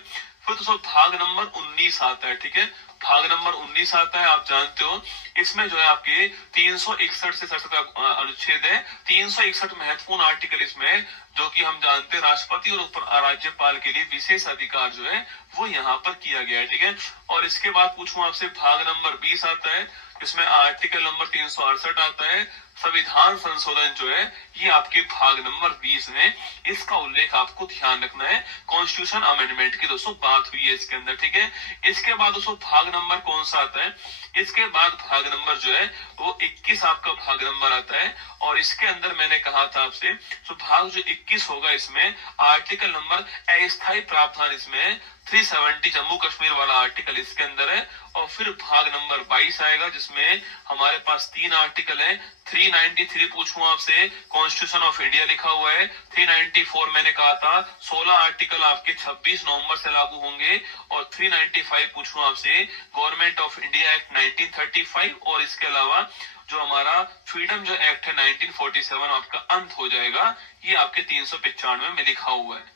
फिर दोस्तों भाग नंबर 19 आता है, ठीक है। भाग नंबर 19 आता है, आप जानते हो इसमें जो है आपके 361 से 67 का अनुच्छेद है, 361 महत्वपूर्ण आर्टिकल इसमें, जो कि हम जानते हैं राष्ट्रपति और उप राज्यपाल के लिए विशेष अधिकार जो है वो यहाँ पर किया गया है, ठीक है। और इसके बाद पूछूं आपसे, भाग नंबर 20 आता है, इसमें आर्टिकल नंबर 368 आता है। संविधान संशोधन जो है ये आपके भाग नंबर 20 में, इसका उल्लेख आपको ध्यान रखना है। कॉन्स्टिट्यूशन अमेंडमेंट की दोस्तों बात हुई है इसके अंदर, ठीक है। इसके बाद दोस्तों भाग नंबर कौन सा आता है, इसके बाद भाग नंबर जो है वो 21 आपका भाग नंबर आता है। और इसके अंदर मैंने कहा था आपसे, तो भाग जो 21 होगा इसमें आर्टिकल नंबर अस्थायी प्रावधान, इसमें 370 जम्मू कश्मीर वाला आर्टिकल इसके अंदर है। और फिर भाग नंबर 22 आएगा जिसमें हमारे पास 3 आर्टिकल है। 393 पूछूं आपसे, कॉन्स्टिट्यूशन ऑफ इंडिया लिखा हुआ है। 394 मैंने कहा था 16 आर्टिकल आपके 26 नवंबर से लागू होंगे। और 395 पूछूं आपसे, गवर्नमेंट ऑफ इंडिया एक्ट 1935, और इसके अलावा जो हमारा फ्रीडम जो एक्ट है 1947 आपका अंत हो जाएगा। ये आपके 395 में लिखा हुआ है।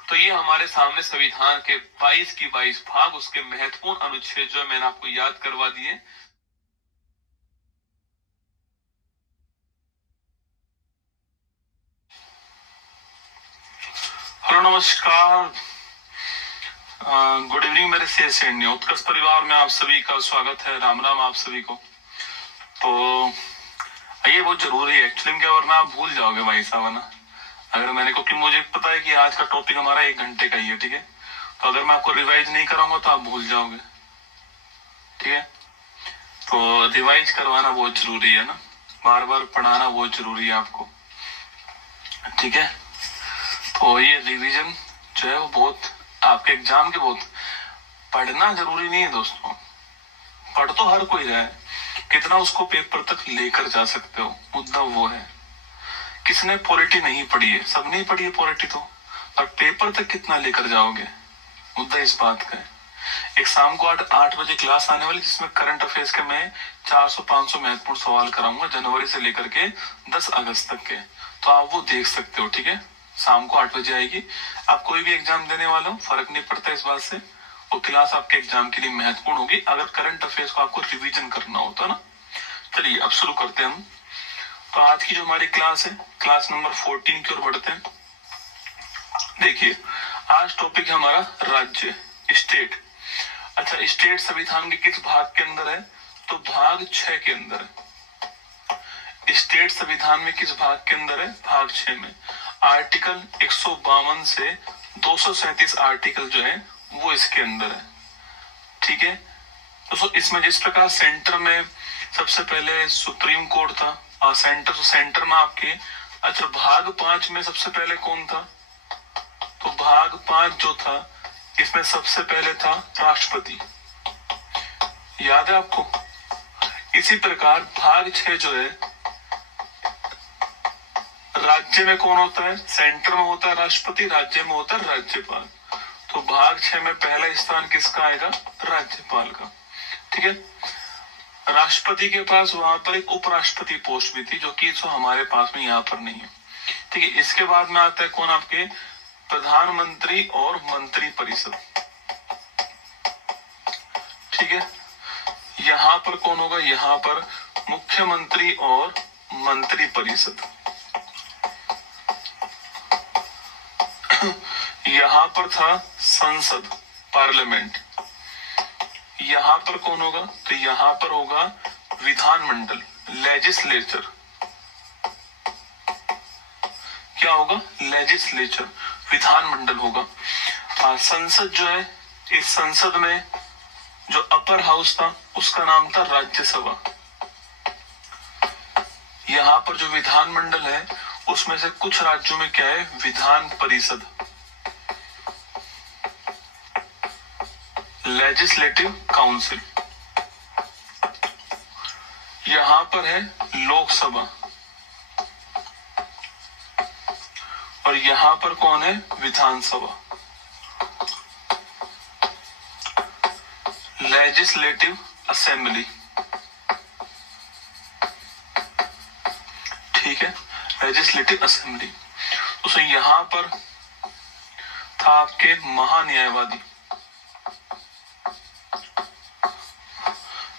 तो ये हमारे सामने संविधान के 22 की 22 भाग, उसके महत्वपूर्ण अनुच्छेद जो मैंने आपको याद करवा दिए। हेलो नमस्कार, गुड इवनिंग मेरे शेर सैन्य उत्कर्ष परिवार में आप सभी का स्वागत है। राम राम आप सभी को। तो ये बहुत जरूरी है एक्चुअली, क्या वरना आप भूल जाओगे भाई साहब ना। अगर मैंने, क्योंकि मुझे पता है कि आज का टॉपिक हमारा 1 घंटे का ही है, ठीक है। तो अगर मैं आपको रिवाइज नहीं कराऊंगा तो आप भूल जाओगे, ठीक है। तो रिवाइज करवाना बहुत जरूरी है ना, बार बार पढ़ाना बहुत जरूरी है आपको, ठीक है। तो ये रिवीजन जो है वो बहुत आपके एग्जाम के, बहुत पढ़ना जरूरी नहीं है दोस्तों। पढ़ तो हर कोई रहा है, कितना उसको पेपर तक लेकर जा सकते हो, मुद्दा वो है। किसने पॉलिटी नहीं पढ़ी है, सब नहीं पढ़ी है पॉलिटी तो, और पेपर तक कितना लेकर जाओगे, मुद्दा इस बात का है। एक शाम को 8 बजे क्लास आने वाली, जिसमें करंट अफेयर्स के मैं 400-500 महत्वपूर्ण सवाल कराऊंगा जनवरी से लेकर के 10 अगस्त तक के। तो आप वो देख सकते हो, ठीक है। शाम को 8 बजे आएगी। आप कोई भी एग्जाम देने वाला हो, फर्क नहीं पड़ता इस बात से, वो क्लास आपके एग्जाम के लिए महत्वपूर्ण होगी अगर करंट अफेयर्स को आपको रिवीजन करना होता ना। चलिए अब शुरू करते हैं हम। तो आज की जो हमारी क्लास है, क्लास नंबर 14 की ओर बढ़ते हैं। देखिए आज टॉपिक है हमारा राज्य, स्टेट। अच्छा, स्टेट संविधान के किस भाग के अंदर है, तो भाग 6 के अंदर है। स्टेट संविधान में किस भाग के अंदर है, भाग 6 में। आर्टिकल 152 से 237 आर्टिकल जो है वो इसके अंदर है, ठीक है। तो इसमें जिस प्रकार सेंटर में सबसे पहले सुप्रीम कोर्ट था, और सेंटर में आपके, अच्छा भाग 5 में सबसे पहले कौन था, तो भाग 5 जो था इसमें सबसे पहले था राष्ट्रपति, याद है आपको। इसी प्रकार भाग 6 जो है, राज्य में कौन होता है, सेंटर में होता है राष्ट्रपति, राज्य में होता है राज्यपाल। तो भाग 6 में पहला स्थान किसका आएगा, राज्यपाल का, ठीक है। राष्ट्रपति के पास वहां पर एक उपराष्ट्रपति पोस्ट भी थी, जो कि हमारे पास में यहाँ पर नहीं है, ठीक है। इसके बाद में आता है कौन, आपके प्रधानमंत्री और मंत्री परिषद, ठीक है। यहाँ पर कौन होगा, यहाँ पर मुख्यमंत्री और मंत्री परिषद। यहाँ पर था संसद, पार्लियामेंट। यहाँ पर कौन होगा, तो यहाँ पर होगा विधानमंडल, लेजिस्लेचर। क्या होगा, लेजिस्लेचर, विधानमंडल होगा। संसद जो है, इस संसद में जो अपर हाउस था उसका नाम था राज्यसभा। यहाँ पर जो विधानमंडल है उसमें से कुछ राज्यों में क्या है, विधान परिषद, लेजिस्लेटिव काउंसिल। यहां पर है लोकसभा, और यहां पर कौन है, विधानसभा, लेजिस्लेटिव असेंबली, ठीक है, लेजिस्लेटिव असेंबली। तो यहां पर था आपके महान्यायवादी,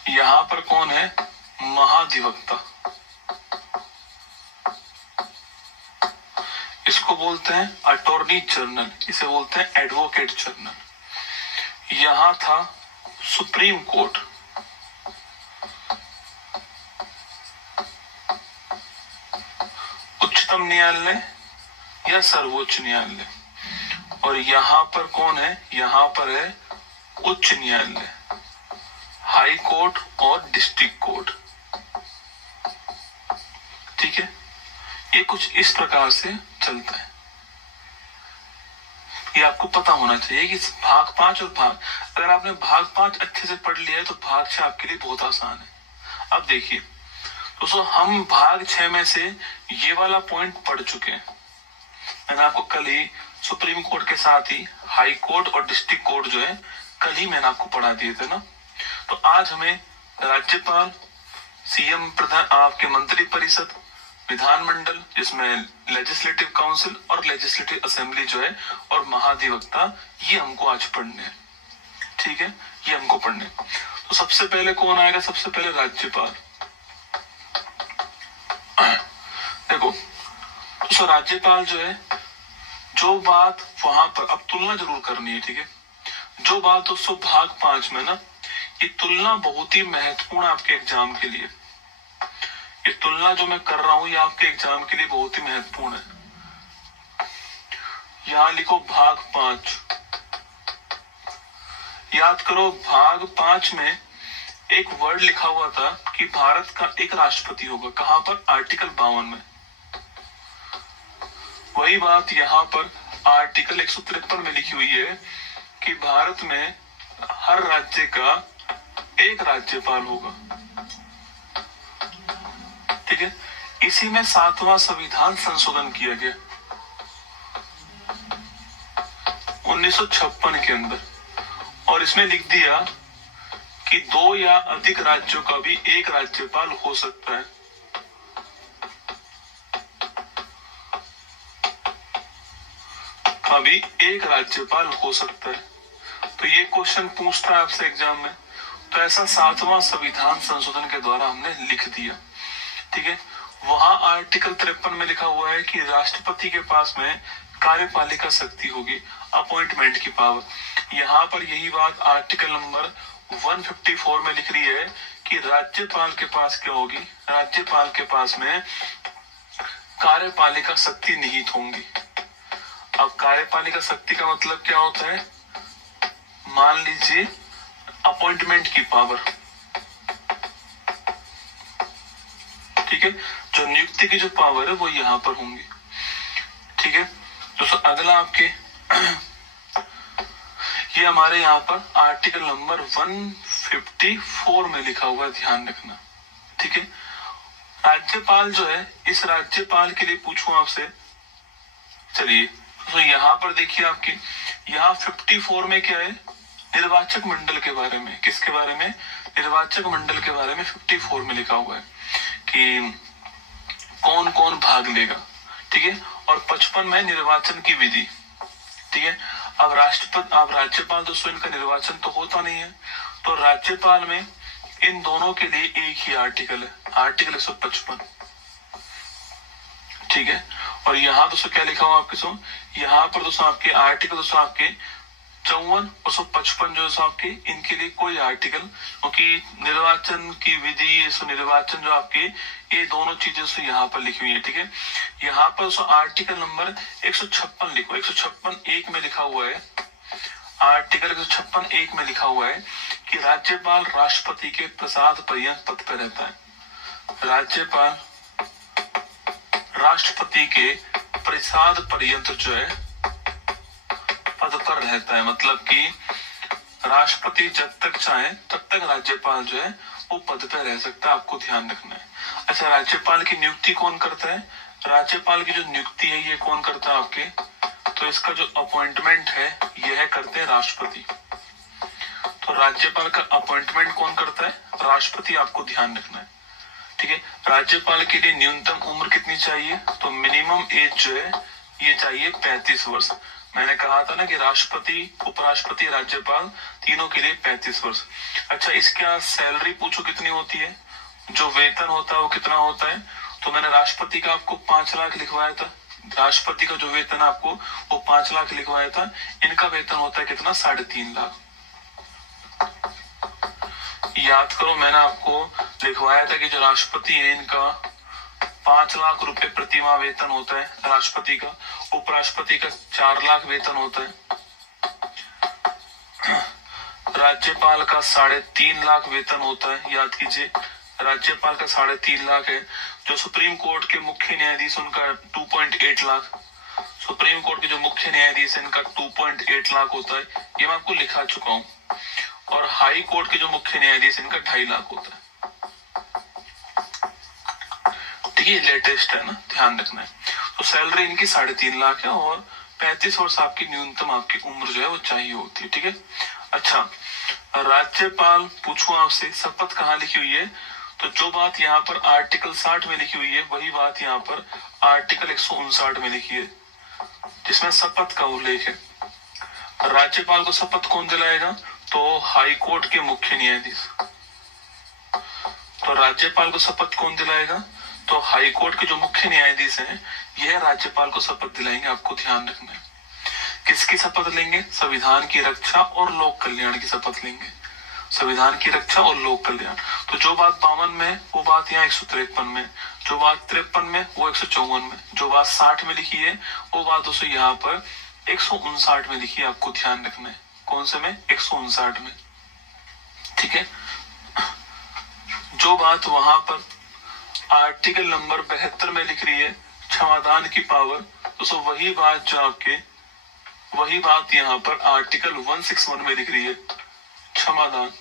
यहां पर कौन है, महाधिवक्ता। इसको बोलते हैं अटॉर्नी जनरल, इसे बोलते हैं एडवोकेट जनरल। यहां था सुप्रीम कोर्ट, उच्चतम न्यायालय या सर्वोच्च न्यायालय। और यहाँ पर कौन है, यहाँ पर है उच्च न्यायालय, हाई कोर्ट और डिस्ट्रिक्ट कोर्ट। ठीक है, ये कुछ इस प्रकार से चलता है। ये आपको पता होना चाहिए कि भाग 5 और भाग, अगर आपने भाग 5 अच्छे से पढ़ लिया है तो भाग 6 आपके लिए बहुत आसान है। अब देखिए दोस्तों, हम भाग 6 में से ये वाला पॉइंट पढ़ चुके हैं। मैंने आपको कल ही सुप्रीम कोर्ट के साथ ही हाई कोर्ट और डिस्ट्रिक्ट कोर्ट जो है कल ही मैंने आपको पढ़ा दिए थे ना। तो आज हमें राज्यपाल, सीएम, प्रधान, आपके मंत्री परिषद, विधानमंडल जिसमें लेजिस्लेटिव काउंसिल और लेजिस्लेटिव असेंबली जो है, और महाधिवक्ता, ये हमको आज पढ़ने हैं। ठीक है, ये हमको पढ़ने। तो सबसे पहले कौन आएगा, सबसे पहले राज्यपाल। देखो तो राज्यपाल जो है, जो बात वहां पर अब तुलना जरूर करनी है। ठीक है, जो बात दोस्तों भाग 5 में ना, ये तुलना बहुत ही महत्वपूर्ण आपके एग्जाम के लिए, ये तुलना जो मैं कर रहा हूं ये आपके एग्जाम के लिए बहुत ही महत्वपूर्ण है। यहां लिखो भाग 5। याद करो भाग 5 में एक वर्ड लिखा हुआ था कि भारत का एक राष्ट्रपति होगा। कहां पर, आर्टिकल 52 में। वही बात यहां पर आर्टिकल 153 में लिखी हुई है कि भारत में हर राज्य का एक राज्यपाल होगा। ठीक है, इसी में 7वां संविधान संशोधन किया गया 1956 के अंदर, और इसमें लिख दिया कि 2 या अधिक राज्यों का भी एक राज्यपाल हो सकता है। अभी एक राज्यपाल हो सकता है। तो ये क्वेश्चन पूछता है आपसे एग्जाम में, तो ऐसा 7वां संविधान संशोधन के द्वारा हमने लिख दिया। ठीक है, वहां आर्टिकल 53 में लिखा हुआ है कि राष्ट्रपति के पास में कार्यपालिका शक्ति होगी, अपॉइंटमेंट की पावर। यहाँ पर यही बात आर्टिकल नंबर 154 में लिख रही है कि राज्यपाल के पास क्या होगी, राज्यपाल के पास में कार्यपालिका शक्ति निहित होंगी। अब कार्यपालिका शक्ति का मतलब क्या होता है, मान लीजिए अपॉइंटमेंट की पावर। ठीक है, जो नियुक्ति की जो पावर है वो यहाँ पर होंगी। ठीक है दोस्तों, अगला आपके ये हमारे यहाँ पर आर्टिकल नंबर 154 में लिखा हुआ है, ध्यान रखना। ठीक है, राज्यपाल जो है, इस राज्यपाल के लिए पूछूं आपसे, चलिए तो यहाँ पर देखिए आपके यहाँ 54 में क्या है, निर्वाचक मंडल के बारे में। किसके बारे में, निर्वाचक मंडल के बारे में 54 में लिखा हुआ है कि कौन कौन भाग लेगा। ठीक है, और 55 में निर्वाचन की विधि। ठीक है, अब राज्यपाल दोस्तों, इनका निर्वाचन तो होता नहीं है, तो राज्यपाल में इन दोनों के लिए एक ही आर्टिकल है, आर्टिकल 155। ठीक है, और यहाँ दोस्तों क्या लिखा हुआ आपके सुन, यहाँ पर दोस्तों आपके आर्टिकल दोस्तों आपके 54 और 155 जो है आपके, इनके लिए कोई आर्टिकल, क्योंकि निर्वाचन की विधि, निर्वाचन जो आपके, ये दोनों चीजें यहाँ पर लिखी हुई है। ठीक है, यहाँ पर आर्टिकल नंबर 156 लिखो, 156(1) में लिखा हुआ है, आर्टिकल 156(1) में लिखा हुआ है कि राज्यपाल राष्ट्रपति के प्रसाद पर्यंत पद पर रहता है। राज्यपाल राष्ट्रपति के प्रसाद पर्यंत जो है पद पर रहता है, मतलब कि राष्ट्रपति जब तक चाहे तब तक राज्यपाल जो है वो पद पर रह सकता है, आपको ध्यान रखना है। अच्छा, राज्यपाल की नियुक्ति कौन करता है, राज्यपाल की जो नियुक्ति है ये कौन करता है आपके, तो इसका जो अपॉइंटमेंट है यह करते हैं राष्ट्रपति। तो राज्यपाल का अपॉइंटमेंट कौन करता है, राष्ट्रपति, आपको ध्यान रखना है। ठीक है, राज्यपाल के लिए न्यूनतम उम्र कितनी चाहिए, तो मिनिमम एज जो है ये चाहिए 35 वर्ष। मैंने कहा था ना कि राष्ट्रपति, उपराष्ट्रपति, राज्यपाल तीनों के लिए 35 वर्ष। अच्छा, इसका सैलरी पूछो कितनी होती है, जो वेतन होता है वो कितना होता है, तो मैंने राष्ट्रपति का आपको 5 लाख लिखवाया था, राष्ट्रपति का जो वेतन आपको वो 5 लाख लिखवाया था, इनका वेतन होता है कितना, 3.5 लाख। याद करो, मैंने आपको लिखवाया था कि जो राष्ट्रपति है इनका 5 लाख रुपए प्रतिमाह वेतन होता है राष्ट्रपति का। उपराष्ट्रपति का 4 लाख वेतन होता है। राज्यपाल का 3.5 लाख वेतन होता है, याद कीजिए राज्यपाल का 3.5 लाख है। जो सुप्रीम कोर्ट के मुख्य न्यायाधीश उनका 2.8 लाख, सुप्रीम कोर्ट के जो मुख्य न्यायाधीश है इनका 2.8 लाख होता है, ये मैं आपको लिखा चुका हूँ। और हाई कोर्ट के जो मुख्य न्यायाधीश इनका 2.5 लाख होता है। ठीक है, लेटेस्ट है ना, ध्यान रखना है। तो सैलरी इनकी 3.5 लाख है और 35 वर्ष आपकी न्यूनतम आपकी उम्र जो है वो चाहिए होती है। ठीक है, अच्छा राज्यपाल पूछूं आपसे शपथ कहाँ लिखी हुई है, तो जो बात यहाँ पर आर्टिकल 60 में लिखी हुई है वही बात यहाँ पर आर्टिकल 159 में लिखी है, जिसमें शपथ का उल्लेख है। राज्यपाल को शपथ कौन दिलाएगा, तो हाई कोर्ट के मुख्य न्यायाधीश। तो राज्यपाल को शपथ कौन दिलाएगा, तो हाई कोर्ट के जो मुख्य न्यायाधीश हैं यह राज्यपाल को शपथ दिलाएंगे। आपको ध्यान रखना है किसकी शपथ लेंगे, संविधान की रक्षा और लोक कल्याण की शपथ लेंगे। संविधान की रक्षा और लोक कल्याण। तो जो बात 52 में वो बात यहाँ 153 में, जो बात 53 में वो 154 में, जो बात 60 में लिखी है वो बात उसे यहाँ पर 159 में लिखी है। आपको ध्यान रखना है कौन से में, 159 में। ठीक है, जो बात वहां पर आर्टिकल नंबर 72 में लिख रही है क्षमादान की पावर, तो वही बात जो आपके वही बात यहाँ पर आर्टिकल 161 में लिख रही है क्षमादान।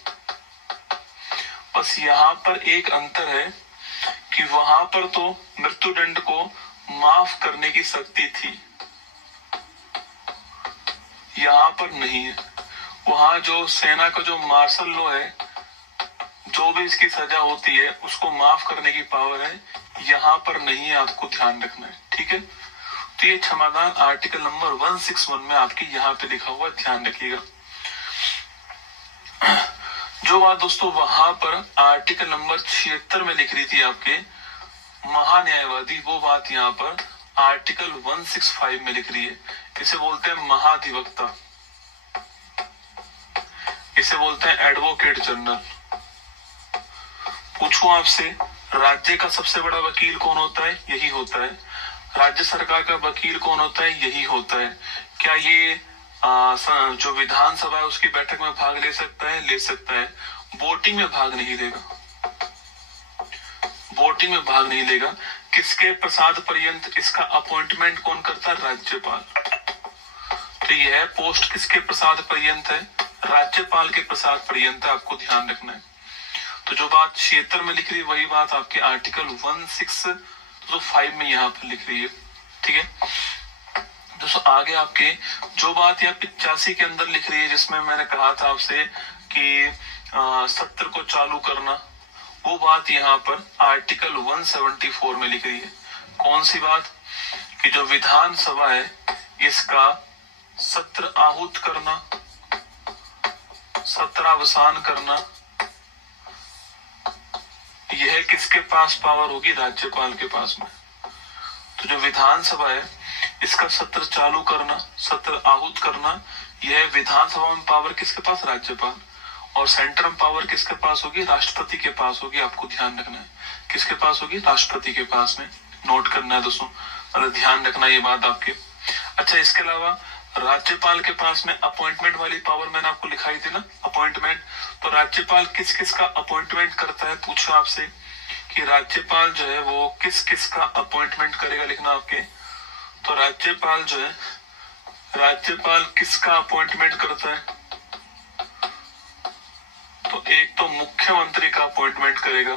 बस यहाँ पर एक अंतर है कि वहां पर तो मृत्युदंड को माफ करने की शक्ति थी, यहाँ पर नहीं है। वहां जो सेना का जो मार्शल लॉ है, जो भी इसकी सजा होती है उसको माफ करने की पावर है, यहाँ पर नहीं है। आपको ध्यान रखना है। ठीक है, तो ये क्षमादान आर्टिकल नंबर 161 में आपके यहाँ पे लिखा हुआ, ध्यान रखिएगा। जो बात दोस्तों वहां पर आर्टिकल नंबर 76 में लिख रही थी आपके महान्यायवादी, वो बात यहाँ पर आर्टिकल 165 में लिख रही है। इसे बोलते हैं महाधिवक्ता, इसे बोलते हैं एडवोकेट जनरल। पूछूं आपसे राज्य का सबसे बड़ा वकील कौन होता है, यही होता है। राज्य सरकार का वकील कौन होता है, यही होता है। क्या ये जो विधानसभा है उसकी बैठक में भाग ले सकता है, ले सकता है। वोटिंग में भाग नहीं लेगा, वोटिंग में भाग नहीं लेगा। किसके प्रसाद पर्यंत इसका अपॉइंटमेंट कौन करता है, राज्यपाल। तो यह पोस्ट किसके प्रसाद पर्यंत है, राज्यपाल के प्रसाद पर्यंत है। आपको ध्यान रखना है। तो जो बात 76 में लिख रही है वही बात आपके आर्टिकल 165 में यहाँ पर लिख रही है। ठीक है दोस्तों, आगे आपके जो बात यहाँ 85 के अंदर लिख रही है, जिसमें मैंने कहा था आपसे कि सत्र को चालू करना, वो बात यहाँ पर आर्टिकल 174 में लिख रही है। कौन सी बात, कि जो विधानसभा है इसका सत्र आहूत करना, सत्रावसान करना, यह किसके पास पावर होगी, राज्यपाल के पास में। तो जो विधानसभा है इसका सत्र चालू करना, सत्र आहूत करना, यह विधानसभा में पावर किसके पास, राज्यपाल। और सेंट्रल पावर किसके पास होगी, राष्ट्रपति के पास होगी। आपको ध्यान रखना है किसके पास होगी, राष्ट्रपति के पास में। नोट करना है दोस्तों, और ध्यान रखना ये बात आपके। अच्छा, इसके अलावा राज्यपाल के पास में अपॉइंटमेंट वाली पावर मैंने आपको लिखाई थी ना, अपॉइंटमेंट। तो राज्यपाल किस किस का अपॉइंटमेंट करता है, पूछो आपसे कि राज्यपाल जो है वो किस किस का अपॉइंटमेंट करेगा, लिखना आपके। तो राज्यपाल जो है, राज्यपाल किसका अपॉइंटमेंट करता है, तो एक तो मुख्यमंत्री का अपॉइंटमेंट करेगा।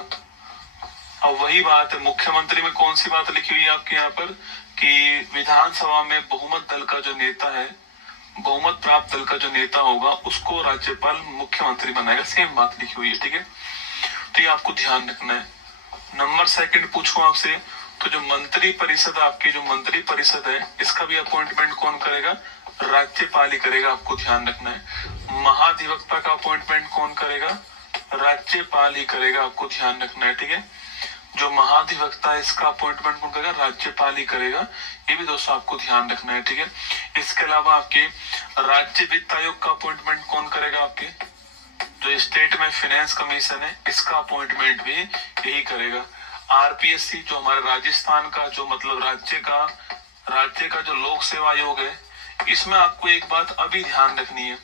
अब वही बात है, मुख्यमंत्री में कौन सी बात लिखी हुई है आपके यहाँ पर, कि विधानसभा में बहुमत दल का जो नेता है, बहुमत प्राप्त दल का जो नेता होगा उसको राज्यपाल मुख्यमंत्री बनाएगा। सेम बात लिखी हुई है। ठीक है, तो ये आपको ध्यान रखना है। नंबर सेकंड पूछूं आपसे, तो जो मंत्री परिषद, आपकी जो मंत्री परिषद है इसका भी अपॉइंटमेंट कौन करेगा, राज्यपाल ही करेगा। आपको ध्यान रखना है। महाधिवक्ता का अपॉइंटमेंट कौन करेगा, राज्यपाल ही करेगा। आपको ध्यान रखना है। ठीक है, जो महाधिवक्ता है इसका अपॉइंटमेंट कौन करेगा, राज्यपाल ही करेगा। ये भी दोस्तों आपको ध्यान रखना है। ठीक है, इसके अलावा आपके राज्य वित्त आयोग का अपॉइंटमेंट कौन करेगा, आपके जो स्टेट में फाइनेंस कमीशन है इसका अपॉइंटमेंट भी यही करेगा। आरपीएससी जो हमारे राजस्थान का जो मतलब राज्य का जो लोक सेवा आयोग है, इसमें आपको एक बात अभी ध्यान रखनी है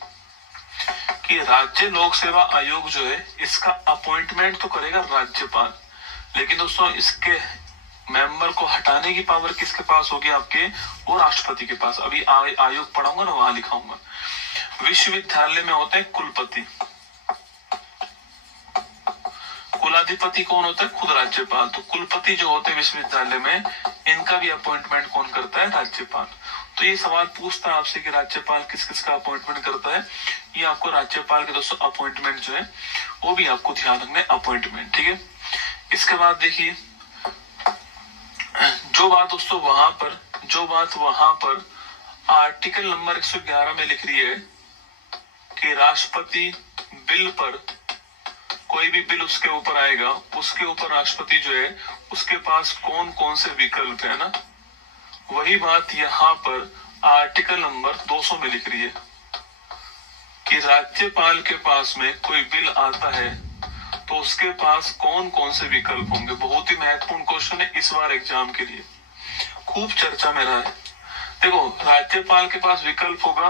कि राज्य लोक सेवा आयोग जो है इसका अपॉइंटमेंट तो करेगा राज्यपाल, लेकिन दोस्तों इसके मेंबर को हटाने की पावर किसके पास होगी आपके, वो राष्ट्रपति के पास। अभी आयोग पढ़ाऊंगा ना, वहां लिखाऊंगा। विश्वविद्यालय में होते हैं कुलपति, कुलाधिपति कौन होता है, खुद राज्यपाल। तो कुलपति जो होते हैं विश्वविद्यालय में, इनका भी अपॉइंटमेंट कौन करता है, राज्यपाल। तो ये सवाल पूछता है आपसे कि राज्यपाल किस किस का अपॉइंटमेंट करता है, ये आपको राज्यपाल के दोस्तों अपॉइंटमेंट जो है वो भी आपको ध्यान रखना है, अपॉइंटमेंट, ठीक है। इसके बाद देखिए जो बात वहां पर आर्टिकल नंबर 111 में लिख रही है कि राष्ट्रपति बिल पर, कोई भी बिल उसके ऊपर आएगा, उसके ऊपर राष्ट्रपति जो है उसके पास कौन कौन से विकल्प है ना, वही बात यहाँ पर आर्टिकल नंबर 200 में लिख रही है कि राज्यपाल के पास में कोई बिल आता है तो उसके पास कौन कौन से विकल्प होंगे। बहुत ही महत्वपूर्ण क्वेश्चन है इस बार एग्जाम के लिए, खूब चर्चा में रहा है। देखो राज्यपाल के पास विकल्प होगा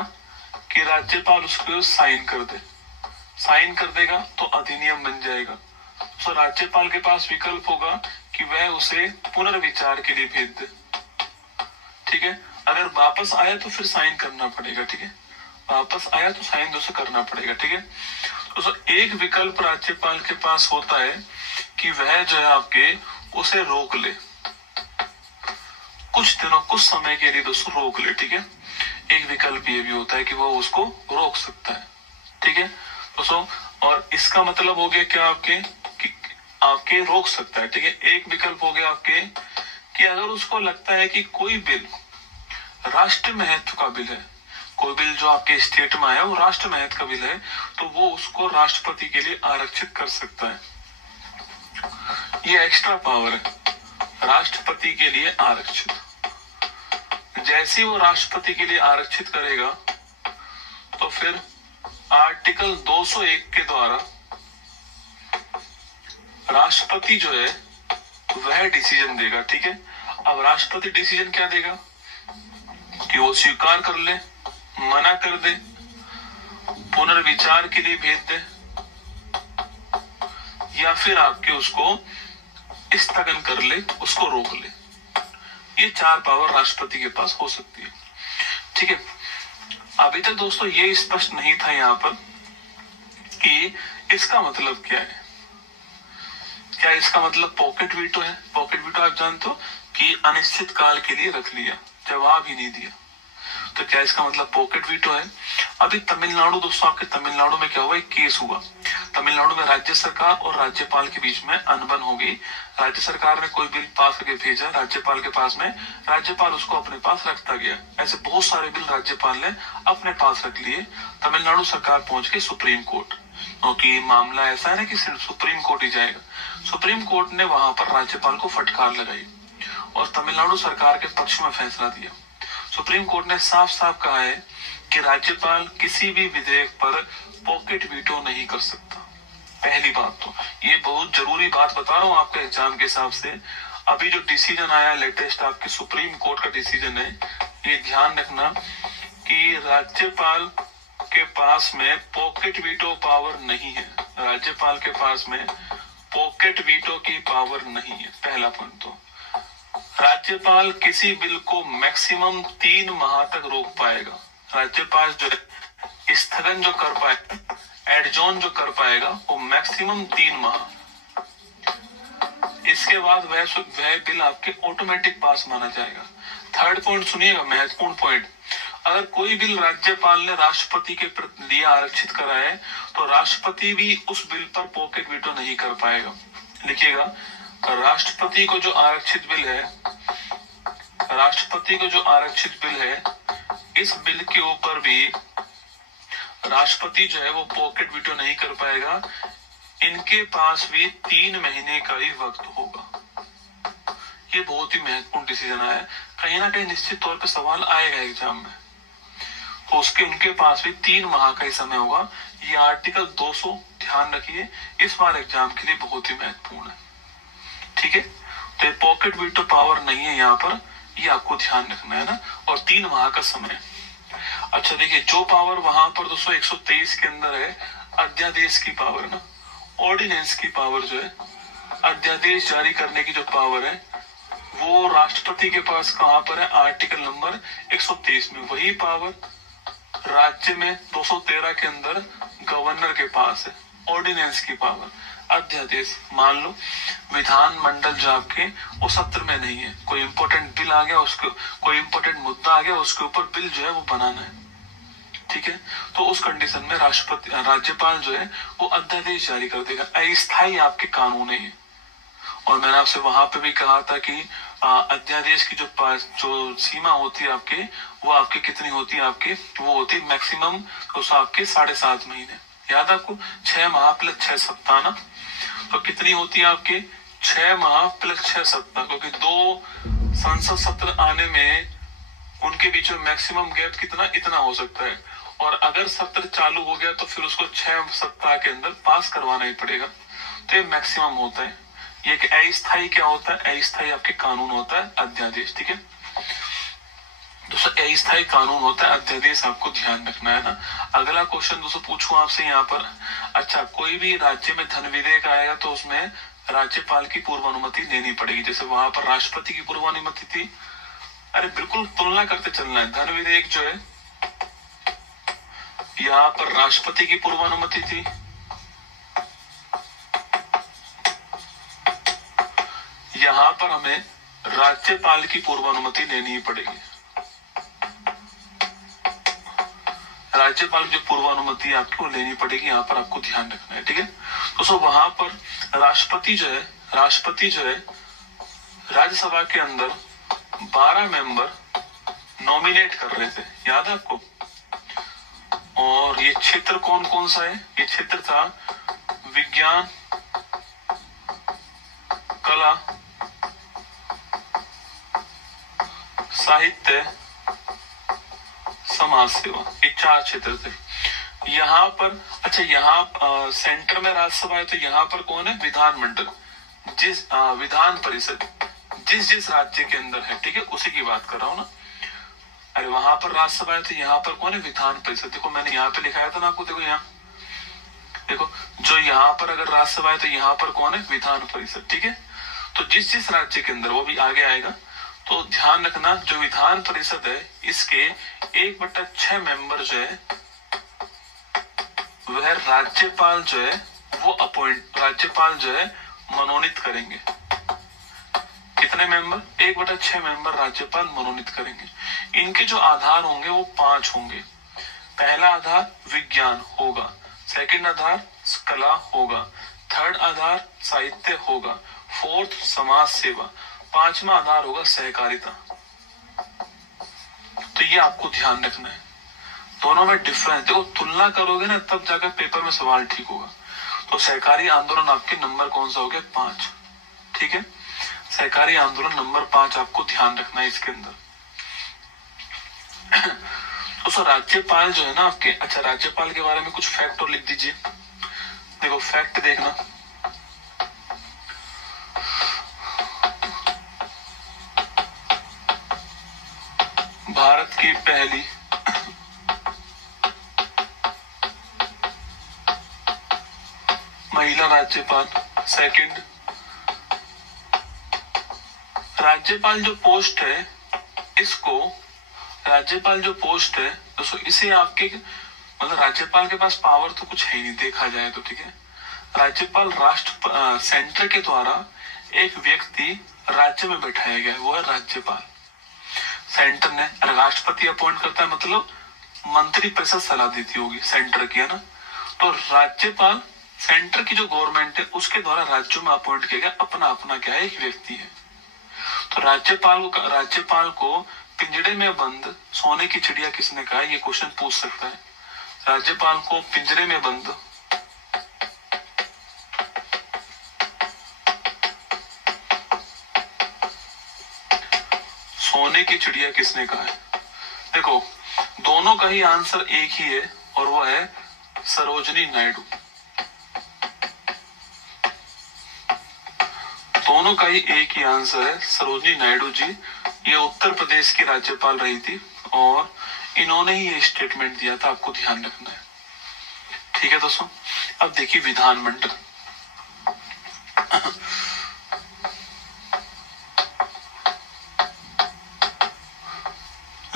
कि राज्यपाल उसको साइन कर दे, साइन कर देगा तो अधिनियम बन जाएगा। तो राज्यपाल के पास विकल्प होगा कि वह उसे पुनर्विचार के लिए भेज दे, ठीक है। अगर वापस आया तो फिर साइन करना पड़ेगा, ठीक है, वापस आया तो साइन दोस्तों करना पड़ेगा, ठीक है। तो एक विकल्प राज्यपाल के पास होता है कि वह जो है आपके उसे रोक ले, कुछ दिनों कुछ समय के लिए दोस्तों रोक ले, ठीक है। एक विकल्प ये भी होता है कि वह उसको रोक सकता है, ठीक है दोस्तों। और इसका मतलब हो गया क्या आपके कि आपके रोक सकता है, ठीक है। एक विकल्प हो गया आपके कि अगर उसको लगता है कि कोई बिल राष्ट्र महत्व का बिल है, कोई बिल जो आपके स्टेट में आया वो राष्ट्र महत्व का बिल है, तो वो उसको राष्ट्रपति के लिए आरक्षित कर सकता है। ये एक्स्ट्रा पावर है राष्ट्रपति के लिए आरक्षित। जैसे ही वो राष्ट्रपति के लिए आरक्षित करेगा तो फिर आर्टिकल 201 के द्वारा राष्ट्रपति जो है वह डिसीजन देगा, ठीक है। अब राष्ट्रपति डिसीजन क्या देगा कि वो स्वीकार कर ले, मना कर दे, पुनर्विचार के लिए भेज दे, या फिर आपके उसको स्थगन कर ले, उसको रोक ले। ये 4 पावर राष्ट्रपति के पास हो सकती है, ठीक है। अभी तक दोस्तों ये स्पष्ट नहीं था यहाँ पर कि इसका मतलब क्या है। क्या इसका मतलब पॉकेट वीटो है? पॉकेट वीटो आप जानते हो कि अनिश्चित काल के लिए रख लिया, जवाब ही नहीं दिया, तो क्या इसका मतलब पॉकेट वीटो है? अभी तमिलनाडु दोस्तों, आपके तमिलनाडु में क्या हुआ, एक केस हुआ। तमिलनाडु में राज्य सरकार और राज्यपाल के बीच में अनबन हो गई। राज्य सरकार ने कोई बिल पास करके भेजा राज्यपाल के पास में, राज्यपाल उसको अपने पास रखता गया। ऐसे बहुत सारे बिल राज्यपाल ने अपने पास रख लिए। तमिलनाडु सरकार पहुंच गई सुप्रीम कोर्ट, क्योंकि मामला ऐसा है ना कि सिर्फ सुप्रीम कोर्ट ही जाएगा। सुप्रीम कोर्ट ने वहां पर राज्यपाल को फटकार लगाई और तमिलनाडु सरकार के पक्ष में फैसला दिया। सुप्रीम कोर्ट ने साफ साफ कहा है कि राज्यपाल किसी भी विधेयक पर पॉकेट वीटो नहीं कर सकता। पहली बात तो ये बहुत जरूरी बात बता रहा हूँ आपके एग्जाम के हिसाब से। अभी जो डिसीजन आया लेटेस्ट आपके सुप्रीम कोर्ट का डिसीजन है, ये ध्यान रखना कि राज्यपाल के पास में पॉकेट वीटो पावर नहीं है। राज्यपाल के पास में पॉकेट वीटो की पावर नहीं है, पहला पॉइंट। तो राज्यपाल किसी बिल को मैक्सिमम 3 माह तक रोक पाएगा। राज्यपाल जो स्थगन जो कर पाएगा, एडजॉर्न जो कर पाएगा, वो मैक्सिमम 3 माह। इसके बाद वह बिल आपके ऑटोमेटिक पास माना जाएगा। थर्ड पॉइंट सुनिएगा, महत्वपूर्ण पॉइंट। अगर कोई बिल राज्यपाल ने राष्ट्रपति के लिए आरक्षित करा है तो राष्ट्रपति भी उस बिल पर पॉकेट वीटो नहीं कर पाएगा। लिखिएगा, राष्ट्रपति को जो आरक्षित बिल है, राष्ट्रपति को जो आरक्षित बिल है, इस बिल के ऊपर भी राष्ट्रपति जो है वो पॉकेट वीटो नहीं कर पाएगा। इनके पास भी 3 महीने का ही वक्त होगा। ये बहुत ही महत्वपूर्ण डिसीजन आया है, कहीं ना कहीं निश्चित तौर पे सवाल आएगा एग्जाम में, तो उनके पास भी 3 माह का ही समय होगा। ये आर्टिकल 200 ध्यान रखिए, इस बार एग्जाम के लिए बहुत ही महत्वपूर्ण है, ठीक है। तो पॉकेट वीटो पावर नहीं है यहाँ पर, ये आपको ध्यान रखना है ना। और 3 माह का समय। अच्छा देखिए, जो पावर वहां पर दोस्तों 123 के अंदर है, अध्यादेश की पावर ना, ऑर्डिनेंस की पावर जो है, अध्यादेश जारी करने की जो पावर है, वो राष्ट्रपति के पास कहां पर है, आर्टिकल नंबर 123 में। वही पावर राज्य में 213 के अंदर गवर्नर के पास है, ऑर्डिनेंस की पावर, अध्यादेश। मान लो विधानमंडल जो आपके वो सत्र में नहीं है, कोई इंपॉर्टेंट बिल आ गया, उसको कोई इंपॉर्टेंट मुद्दा आ गया, उसके ऊपर बिल जो है वो बनाना है, ठीक है। तो उस कंडीशन में राज्यपाल जो है वो अध्यादेश जारी कर देगा। अस्थायी आपके कानून है। और मैंने आपसे वहां पे भी कहा था कि अध्यादेश की जो सीमा होती है आपके, वो आपके कितनी होती है, आपके वो होती है मैक्सिमम आपके 7.5 महीने। याद आपको, 6 माह प्लस 6 सप्ताह ना। तो कितनी होती है आपके, 6 माह प्लस 6 सप्ताह, क्योंकि 2 संसद सत्र आने में उनके बीच में मैक्सिमम गैप कितना, इतना हो सकता है। और अगर सत्र चालू हो गया तो फिर उसको 6 सप्ताह के अंदर पास करवाना ही पड़ेगा। तो ये मैक्सिमम होता है। ये एक अस्थायी क्या होता है, अस्थायी आपके कानून होता है अध्यादेश, ठीक है। दोस्तों अस्थायी कानून होता है अध्यादेश, आपको ध्यान रखना है ना। अगला क्वेश्चन दोस्तों पूछूं आपसे यहाँ पर, अच्छा कोई भी राज्य में धन विधेयक आएगा तो उसमें राज्यपाल की पूर्व अनुमति लेनी पड़ेगी। जैसे वहां पर राष्ट्रपति की पूर्व अनुमति थी, अरे बिल्कुल तुलना करते चलना है। धन विधेयक जो है यहाँ पर राष्ट्रपति की पूर्व अनुमति थी, यहाँ पर हमें राज्यपाल की पूर्व अनुमति लेनी ही पड़ेगी। राज्यपाल की जो पूर्व अनुमति आपको लेनी पड़ेगी, यहाँ पर आपको ध्यान रखना है, ठीक है। दोस्तों वहां पर राष्ट्रपति जो है राज्यसभा के अंदर 12 मेंबर नॉमिनेट कर रहे थे, याद है आपको। और ये क्षेत्र कौन कौन सा है, ये क्षेत्र था विज्ञान, कला, साहित्य, समाज सेवा, ये 4 क्षेत्र थे यहाँ पर। अच्छा यहाँ सेंटर में राज्यसभा है, तो यहाँ पर कौन है, विधानमंडल, विधान परिषद जिस राज्य के अंदर है, ठीक है, उसी की बात कर रहा हूँ ना। अरे वहां पर राज्यसभा है तो यहाँ पर कौन है, विधान परिषद। देखो मैंने यहाँ पे लिखाया था ना आपको, देखो यहाँ देखो, जो यहाँ पर अगर राज्यसभा है तो यहाँ पर कौन है, विधान परिषद, ठीक है। तो जिस राज्य के अंदर, वो भी आगे आएगा, तो ध्यान रखना जो विधान परिषद है इसके 1/6 मेंबर जो है वह राज्यपाल जो है वो राज्यपाल जो है मनोनीत करेंगे। कितने मेंबर, 1/6 मेंबर राज्यपाल मनोनीत करेंगे। इनके जो आधार होंगे वो 5 होंगे। पहला आधार विज्ञान होगा, सेकंड आधार कला होगा, थर्ड आधार साहित्य होगा, फोर्थ समाज सेवा, 5वां आधार होगा सहकारिता। तो ये आपको ध्यान रखना है। दोनों में डिफरेंस देखो, तुलना करोगे ना तब जाकर पेपर में सवाल ठीक होगा। तो सहकारी आंदोलन आपके नंबर कौन सा हो गया, 5, ठीक है। सहकारी आंदोलन नंबर 5 आपको ध्यान रखना है इसके अंदर। तो राज्यपाल जो है ना आपके, अच्छा राज्यपाल के बारे में कुछ फैक्ट और लिख दीजिए। देखो फैक्ट देखना, भारत की पहली महिला राज्यपाल, सेकंड राज्यपाल जो पोस्ट है इसको, राज्यपाल जो पोस्ट है दोस्तों इसे आपके मतलब राज्यपाल के पास पावर तो कुछ है ही नहीं देखा जाए तो, ठीक है। राज्यपाल सेंटर के द्वारा एक व्यक्ति राज्य में बैठाया गया है, वो है राज्यपाल। सेंटर ने, राष्ट्रपति अपॉइंट करता है मतलब मंत्री परिषद सलाह देती होगी सेंटर की, है ना। तो राज्यपाल सेंटर की जो गवर्नमेंट है उसके द्वारा राज्यों में अपॉइंट किया गया अपना अपना क्या है, एक व्यक्ति है। तो राज्यपाल को पिंजड़े में बंद सोने की चिड़िया किसने कहा, ये क्वेश्चन पूछ सकता है। राज्यपाल को पिंजरे में बंद सोने की चिड़िया किसने कहा है। देखो दोनों का ही आंसर एक ही है और वो है सरोजिनी नायडू। दोनों का ही एक ही आंसर है, सरोजिनी नायडू जी। ये उत्तर प्रदेश की राज्यपाल रही थी और इन्होंने ही ये स्टेटमेंट दिया था, आपको ध्यान रखना है। ठीक है दोस्तों, अब देखिए विधानमंडल।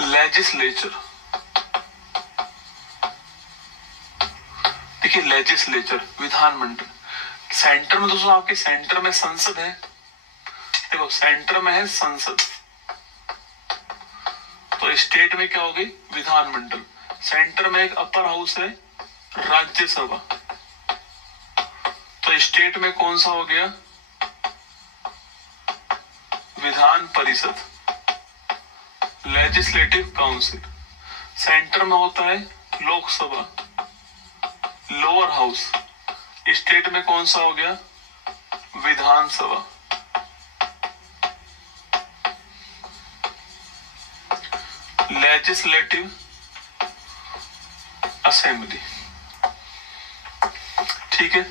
लेजिस्लेचर, देखिए लेजिस्लेचर विधानमंडल। सेंटर में दोस्तों, आपके सेंटर में संसद है, देखो सेंटर में है संसद, तो स्टेट में क्या होगी, विधानमंडल। सेंटर में एक अपर हाउस है, राज्यसभा, तो स्टेट में कौन सा हो गया, Vidhan Parishad, legislative council. Centre में होता है लोकसभा, लोअर हाउस, स्टेट में कौन सा हो गया, विधानसभा। Legislative assembly. ठीक है,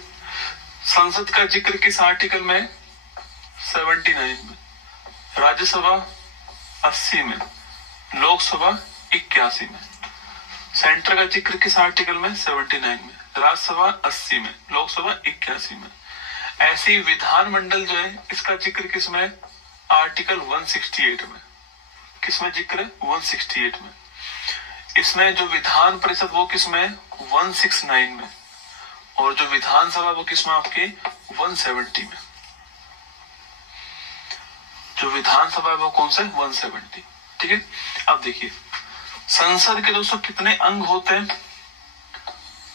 संसद का जिक्र किस आर्टिकल में, 79 में, राज्यसभा 80 में, लोकसभा 81 में। सेंटर का जिक्र किस आर्टिकल में, 79 में, राज्यसभा 80 में, लोकसभा 81 में। ऐसे ही विधानमंडल जो है, इसका जिक्र किस में, आर्टिकल 168 में। किसमें जिक्र है, 168 में। इसमें जो विधान परिषद वो किसमें, 169 में, और जो विधानसभा वो किसमें, आपके 170 में। जो विधानसभा है वो कौन सा है, 170। ठीक है, अब देखिए संसद के दोस्तों कितने अंग होते हैं,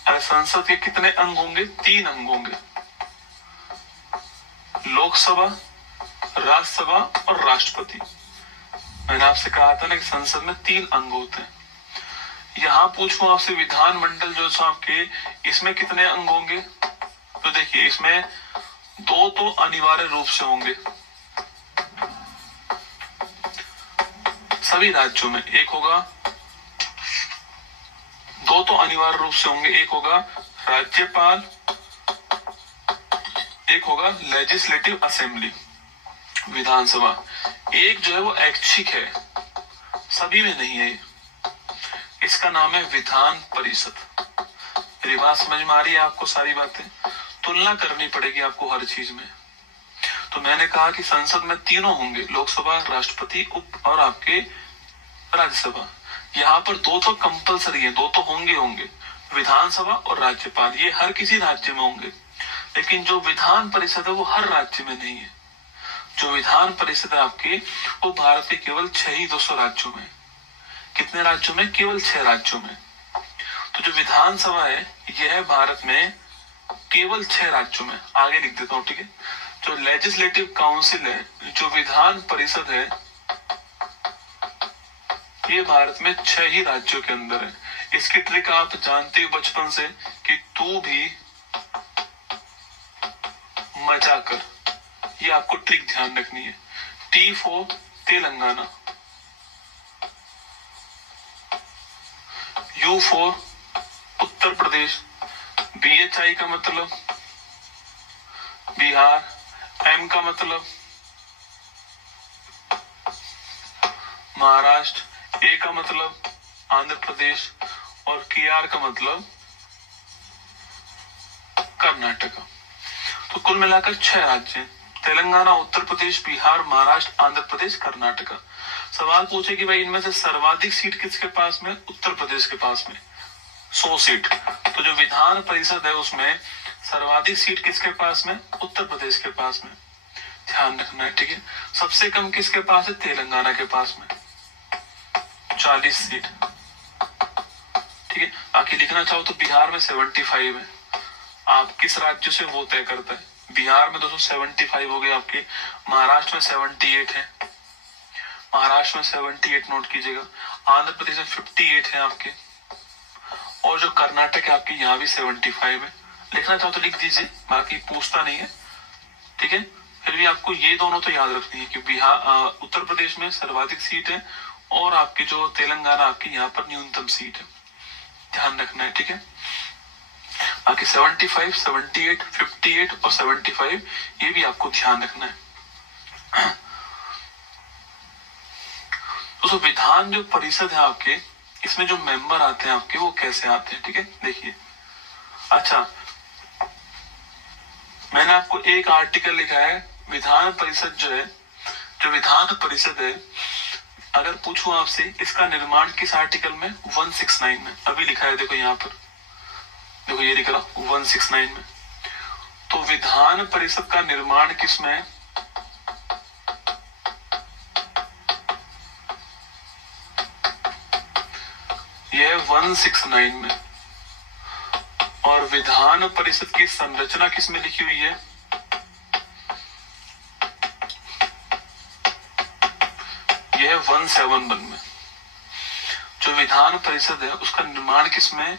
संसद के कितने अंग होंगे, 3 अंग होंगे, लोकसभा, राज्यसभा और राष्ट्रपति। मैंने आपसे कहा था ना कि संसद में 3 अंग होते हैं। यहां पूछूं आपसे विधानमंडल जो आपके, इसमें कितने अंग होंगे, तो देखिए इसमें 2 तो अनिवार्य रूप से होंगे सभी राज्यों में, एक होगा, 2 तो अनिवार्य रूप से होंगे, एक होगा राज्यपाल, एक होगा लेजिस्लेटिव असेंबली, विधानसभा। एक जो है वो ऐच्छिक है, सभी में नहीं है, इसका नाम है विधान परिषद। मेरी बात समझ में आ रही है आपको, सारी बातें तुलना करनी पड़ेगी आपको हर चीज में। तो मैंने कहा कि संसद में तीनों होंगे, लोकसभा, राष्ट्रपति और आपके राज्यसभा। यहाँ पर 2 तो कंपलसरी है, 2 तो होंगे, विधानसभा और राज्यपाल, ये हर किसी राज्य में होंगे। लेकिन जो विधान परिषद है वो हर राज्य में नहीं है। जो विधान परिषद है आपकी, वो भारत के केवल 6 ही 200 राज्यों में। कितने राज्यों में, केवल 6 राज्यों में। तो जो विधानसभा है यह है भारत में केवल 6 राज्यों में। आगे लिख देता हूँ, ठीक है। जो लेजिस्लेटिव काउंसिल है, जो विधान परिषद है, ये भारत में 6 ही राज्यों के अंदर है। इसकी ट्रिक आप जानते हो बचपन से कि तू भी मजा कर, ये आपको ट्रिक ध्यान रखनी है। T for Telangana, U for Uttar Pradesh, BHI का मतलब बिहार, M का मतलब महाराष्ट्र, A का मतलब आंध्र प्रदेश और KR का मतलब कर्नाटक। तो कुल मिलाकर 6 राज्य हैं, तेलंगाना, उत्तर प्रदेश, बिहार, महाराष्ट्र, आंध्र प्रदेश, कर्नाटक। सवाल पूछे कि भाई इनमें से सर्वाधिक सीट किसके पास में, उत्तर प्रदेश के पास में 100 सीट। तो जो विधान परिषद है उसमें सर्वाधिक सीट किसके पास में, उत्तर प्रदेश के पास में। ध्यान रखना है, ठीक है। सबसे कम किसके पास है, तेलंगाना के पास में 40 सीट, ठीक है। बाकी लिखना चाहो तो बिहार में 75 है। आप किस राज्य से वो तय करता है। बिहार में 275 हो गए आपके, महाराष्ट्र में 78 है, महाराष्ट्र में 78 नोट कीजिएगा, आंध्र प्रदेश में 58 है आपके, और जो कर्नाटक है आपके यहाँ भी 75 है। लिखना चाहो तो लिख दीजिए, बाकी पूछता नहीं है, ठीक है। फिर भी आपको ये दोनों तो याद रखनी है कि बिहार, उत्तर प्रदेश में सर्वाधिक सीट है और आपकी जो तेलंगाना आपकी यहाँ पर न्यूनतम सीट है, ध्यान रखना है, ठीक है। बाकी 75, 78, 58 और 75 ये भी आपको ध्यान रखना है। तो विधान जो परिषद है आपके, इसमें जो मेंबर आते हैं आपके वो कैसे आते हैं, ठीक है, देखिए। अच्छा, मैंने आपको एक आर्टिकल लिखा है विधान परिषद जो है, जो विधान परिषद है, अगर पूछूं आपसे इसका निर्माण किस आर्टिकल में, 169 में, अभी लिखा है, देखो यहाँ पर, देखो ये लिख रहा 169 में। तो विधान परिषद का निर्माण किसमें है, यह 169 में। और विधान परिषद की संरचना किसमें लिखी हुई है, यह 171 में। जो विधान परिषद है उसका निर्माण किसमें,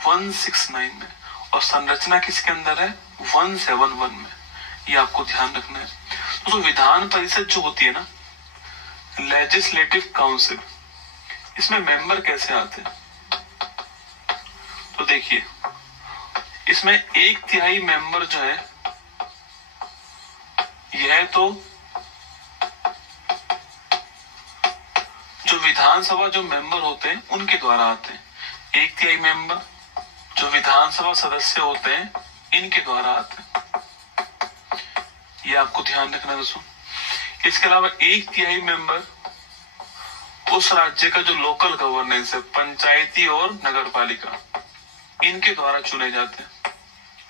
169 में, और संरचना किसके अंदर है, 171 में। ये आपको ध्यान रखना है। तो विधान परिषद जो होती है ना, लेजिस्लेटिव काउंसिल, इसमें मेंबर कैसे आते हैं, तो देखिए इसमें 1/3 मेंबर जो है, यह तो जो विधानसभा जो मेंबर होते हैं उनके द्वारा आते हैं। 1/3 मेंबर जो विधानसभा सदस्य होते हैं इनके द्वारा आते हैं, ये आपको ध्यान रखना दोस्तों। इसके अलावा 1/3 मेंबर उस राज्य का जो लोकल गवर्नेंस है, पंचायती और नगर पालिका, इनके द्वारा चुने जाते हैं,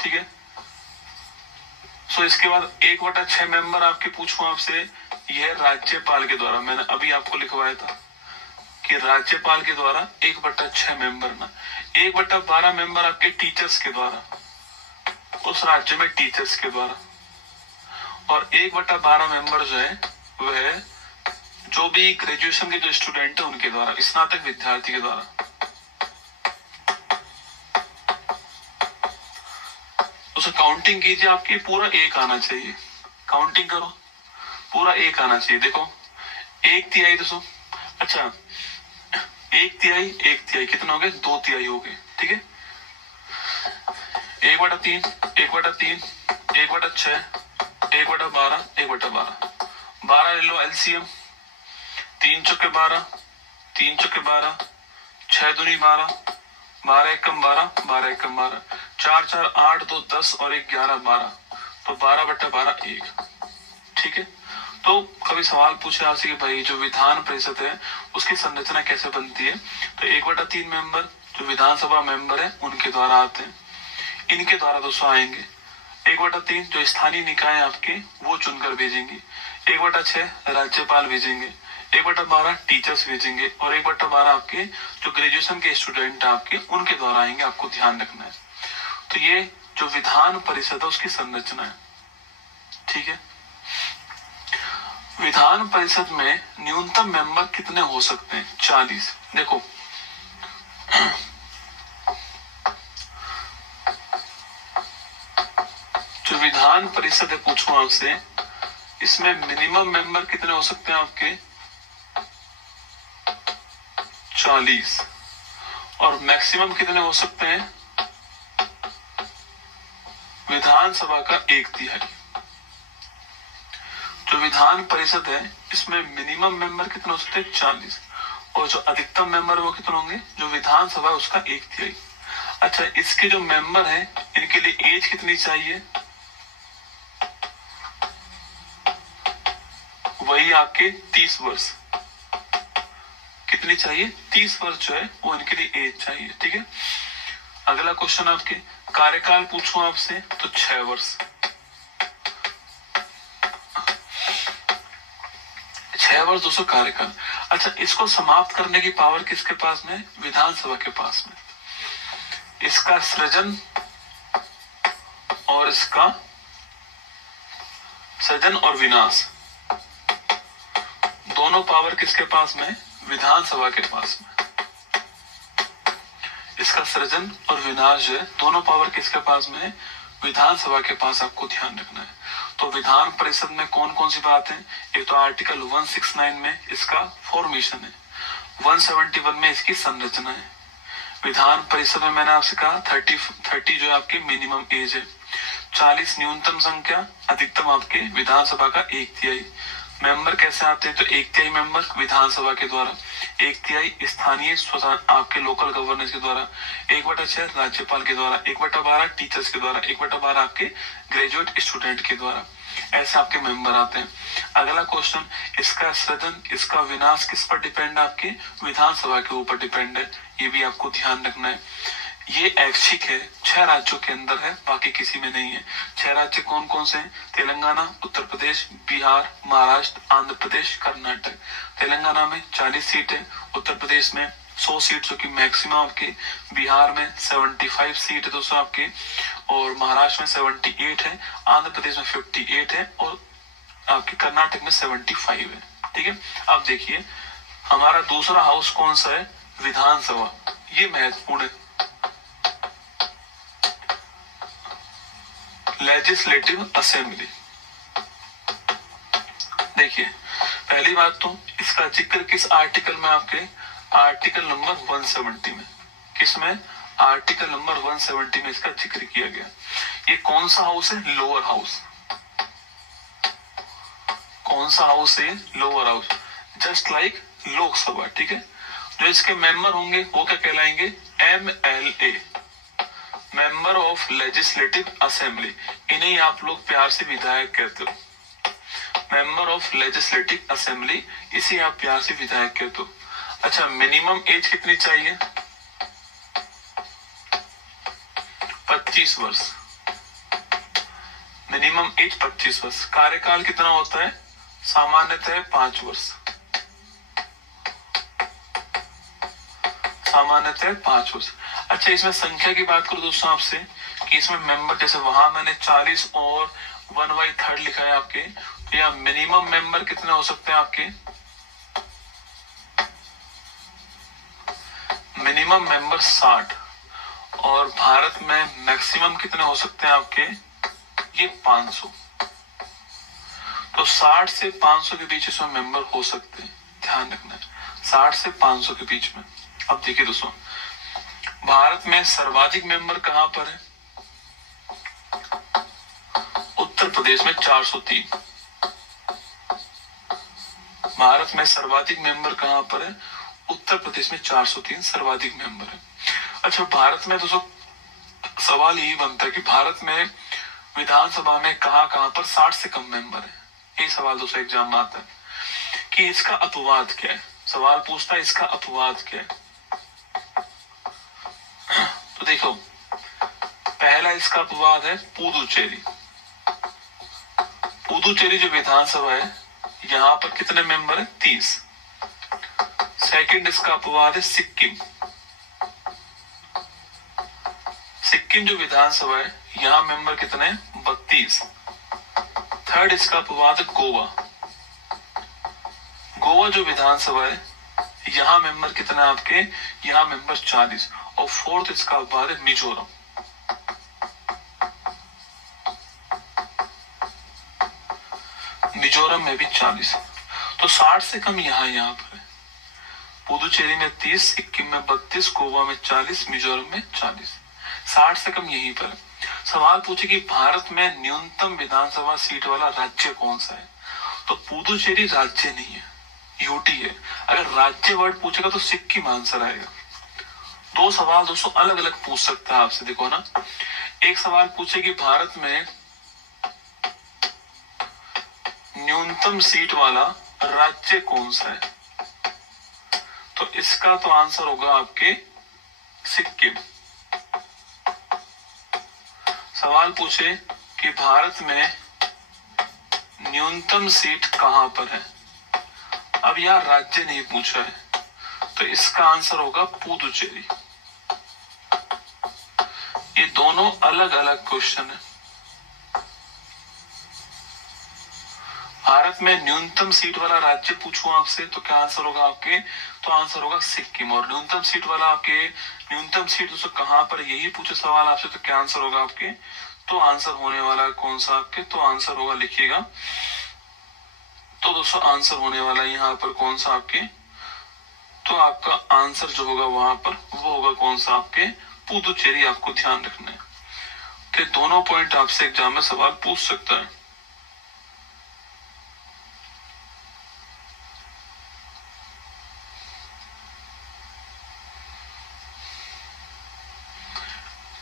ठीक है। सो इसके बाद 1/6 मेंबर आपके पूछूं आपसे, यह राज्यपाल के द्वारा, मैंने अभी आपको लिखवाया था कि राज्यपाल के द्वारा 1/6 मेंबर ना, 1/12 मेंबर आपके टीचर्स के द्वारा, उस राज्य में टीचर्स के द्वारा, और 1/12 मेंबर जो है वह जो भी ग्रेजुएशन के जो स्टूडेंट है उनके द्वारा, स्नातक विद्यार्थी के द्वारा। उसे काउंटिंग कीजिए, आपके पूरा 1 आना चाहिए, काउंटिंग करो, पूरा 1 आना चाहिए। देखो 1/3 दोस्तों, अच्छा 1/3 कितना हो गए, 2/3 हो गए, ठीक है। 1/3, 1/3, 1/6, 1/12, 1/12, 12 ले लो एलसीएम, 3 चौके 12, 3 चौके 12, 6 दूनी 12, 12 एकम 12, 12 एकम 12, 4 4 8 2 10 और 1 11 12, तो 12/12 1, ठीक है। तो कभी सवाल पूछे आपसे कि भाई जो विधान परिषद है उसकी संरचना कैसे बनती है, तो 1/3 मेंबर जो विधानसभा मेंबर है उनके द्वारा आते हैं, इनके द्वारा दोस्तों आएंगे। 1/3 जो स्थानीय निकाय आपके वो चुनकर भेजेंगे, 1/6 राज्यपाल भेजेंगे, 1/12 टीचर्स भेजेंगे, और 1/12 आपके जो ग्रेजुएशन के स्टूडेंट आपके उनके द्वारा आएंगे, आपको ध्यान रखना है। तो ये जो विधान परिषद है उसकी संरचना है, ठीक है। विधान परिषद में न्यूनतम मेंबर कितने हो सकते हैं, 40। देखो जो विधान परिषद है पूछूं आपसे, इसमें मिनिमम मेंबर कितने हो सकते हैं आपके, 40, और मैक्सिमम कितने हो सकते हैं, विधानसभा का 1/3। जो विधान परिषद है इसमें मिनिमम मेंबर कितने हो सकते हैं, 40, और जो अधिकतम मेंबर वो कितने होंगे, जो विधानसभा उसका 1/3। अच्छा, इसके जो मेंबर हैं इनके लिए एज कितनी चाहिए, वही आपके 30 वर्ष, कितनी चाहिए, 30 वर्ष जो है वो इनके लिए एज चाहिए, ठीक है। अगला क्वेश्चन आपके कार्यकाल पूछूं आपसे तो 6 वर्ष, 6 वर्ष दोस्तों कार्यकाल। अच्छा, इसको समाप्त करने की पावर किसके पास में, विधानसभा के पास में। इसका सृजन और इसका सृजन और विनाश, दोनों पावर किसके पास में, विधानसभा के पास में। इसका सृजन और विनाश जो है दोनों पावर किसके पास में है, विधानसभा के पास, आपको ध्यान रखना है। तो विधान परिषद में कौन कौन सी बात है, एक तो आर्टिकल 169 में इसका फॉर्मेशन है, 171 में इसकी संरचना है। विधान परिषद में मैंने आपसे कहा 30 जो आपकी मिनिमम एज है, 40 न्यूनतम संख्या, अधिकतम आपके विधानसभा का 1/3, मेंबर कैसे आते हैं, तो 1/3 मेंबर विधानसभा के द्वारा, 1/3 स्थानीय आपके लोकल गवर्नेंस के द्वारा, 1/6 राज्यपाल के द्वारा, 1/12 टीचर्स के द्वारा, 1/12 आपके ग्रेजुएट स्टूडेंट के द्वारा। ऐसे आपके मेंबर आते हैं। अगला क्वेश्चन, इसका सृजन, इसका विनाश किस पर डिपेंड है, आपके विधानसभा के ऊपर डिपेंड है। ये भी आपको ध्यान रखना है। ये ऐच्छिक है, 6 राज्यों के अंदर है, बाकी किसी में नहीं है। 6 राज्य कौन कौन से हैं? तेलंगाना, उत्तर प्रदेश, बिहार, महाराष्ट्र, आंध्र प्रदेश, कर्नाटक। तेलंगाना में 40 सीट है, उत्तर प्रदेश में 100 सीट जो कि मैक्सिमम आपके, बिहार में 75 सीट है दोस्तों आपके, और महाराष्ट्र में 78 है, आंध्र प्रदेश में 58 है, और आपके कर्नाटक में 75 है। ठीक है, अब देखिए हमारा दूसरा हाउस कौन सा है? विधानसभा। ये महत्वपूर्ण है। Legislative assembly. देखिए पहली बात तो इसका जिक्र किस आर्टिकल में, आपके आर्टिकल नंबर 170 में। किसमें? आर्टिकल नंबर 170 में इसका जिक्र किया गया। ये कौन सा हाउस है? Lower house. कौन सा हाउस है? Lower house, just like Lok Sabha. ठीक है, जो इसके मेंबर होंगे वो क्या कहलाएंगे? MLA, member of legislative assembly. इन्हें आप लोग प्यार से विधायक कहते हो, मेंबर ऑफ लेजिस्लेटिव असेंबली, इसे आप प्यार से विधायक कहते हो। अच्छा, मिनिमम एज कितनी चाहिए? 25 वर्ष। मिनिमम एज 25 वर्ष। कार्यकाल कितना होता है? सामान्यतः 5 वर्ष। सामान्यतः 5 वर्ष। अच्छा, इसमें संख्या की बात करूं दोस्तों आपसे कि इसमें मेंबर, जैसे वहां मैंने 40 और 1/3 लिखा है आपके, तो यहाँ मिनिमम मेंबर कितने हो सकते हैं आपके? मिनिमम मेंबर 60, और भारत में मैक्सिमम कितने हो सकते हैं आपके? ये 500। तो 60 से 500 के बीच इसमें मेंबर हो सकते हैं, ध्यान रखना है, 60 से 500 के बीच में। अब देखिए दोस्तों, भारत में सर्वाधिक मेंबर कहां पर है? उत्तर प्रदेश में 403। भारत में सर्वाधिक मेंबर कहां पर है? उत्तर प्रदेश में 403 सर्वाधिक मेंबर है। अच्छा, भारत में दोस्तों सवाल यही बनता है कि भारत में विधानसभा में कहां पर 60 से कम मेंबर है। ये सवाल दोस्तों एग्जाम में आता है कि इसका अपवाद क्या है। सवाल पूछता है इसका अपवाद क्या है। तो देखो, पहला इसका अपवाद है पुदुचेरी। पुदुचेरी जो विधानसभा है, यहां पर कितने मेंबर है? 30। सेकंड इसका अपवाद है सिक्किम। सिक्किम जो विधानसभा है, यहां मेंबर कितने हैं? 32। थर्ड इसका अपवाद है गोवा। गोवा जो विधानसभा है, यहां मेंबर कितना है आपके? यहां मेंबर 40। और फोर्थ इसका अपवाद है मिजोरम। मिजोरम में भी 40। तो 60 से कम यहाँ पर है। पुदुचेरी में 30, सिक्किम में 32, गोवा में 40, मिजोरम में 40। 60 से कम यहीं पर है। सवाल पूछे कि भारत में न्यूनतम विधानसभा सीट वाला राज्य कौन सा है, तो पुदुचेरी राज्य नहीं है, यूटी है। अगर राज्य वर्ड पूछेगा तो सिक्किम आंसर आएगा। 2 सवाल दोस्तों अलग अलग पूछ सकता है आपसे, देखो ना। एक सवाल पूछे कि भारत में न्यूनतम सीट वाला राज्य कौन सा है, तो इसका तो आंसर होगा आपके सिक्किम। सवाल पूछे कि भारत में न्यूनतम सीट कहां पर है, अब यार राज्य नहीं पूछा है, तो इसका आंसर होगा पुदुचेरी। ये दोनों अलग अलग क्वेश्चन है। भारत में न्यूनतम सीट वाला राज्य पूछूं आपसे तो क्या आंसर होगा आपके, तो आंसर होगा सिक्किम। और न्यूनतम सीट वाला आपके, न्यूनतम सीट दोस्तों कहां पर, यही पूछे सवाल आपसे, तो क्या आंसर होगा आपके, तो आंसर होने वाला कौन सा आपके, तो आंसर होगा, लिखिएगा। तो दोस्तों आंसर होने वाला यहाँ पर कौन सा आपके, तो आपका आंसर जो होगा वहां पर वो होगा कौन सा आपके, पुदुचेरी। आपको ध्यान रखना है कि दोनों पॉइंट आपसे एग्जाम में सवाल पूछ सकता है।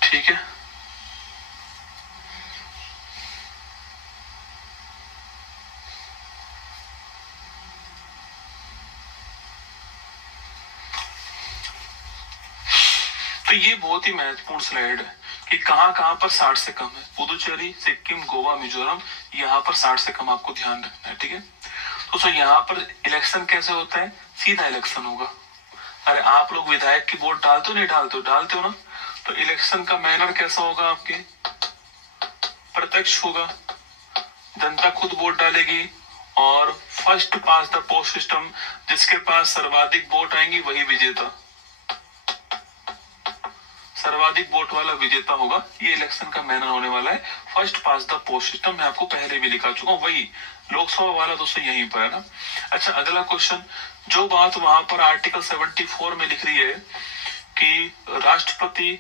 ठीक है। तो ये बहुत ही महत्वपूर्ण स्लाइड है कि कहां कहां पर 60 से कम है। पुदुचेरी, सिक्किम, गोवा, मिजोरम, यहाँ पर 60 से कम आपको ध्यान रखना है। ठीक है, तो सर यहाँ पर इलेक्शन कैसे होता है? सीधा इलेक्शन होगा। अरे आप लोग विधायक की वोट डालते हो नहीं डालते हो? डालते हो ना। तो इलेक्शन का मैनर कैसा होगा आपके? प्रत्यक्ष होगा, जनता खुद वोट डालेगी और first pass the post system, जिसके पास सर्वाधिक वोट आएंगी वही विजेता, सर्वाधिक वोट वाला विजेता होगा। ये इलेक्शन का मैनर होने वाला है, first pass the post system. मैं आपको पहले भी लिखा चुका हूँ, वही लोकसभा वाला दोस्तों यहीं पर है ना। अच्छा, अगला क्वेश्चन, जो बात वहां पर आर्टिकल 74 में लिख रही है कि राष्ट्रपति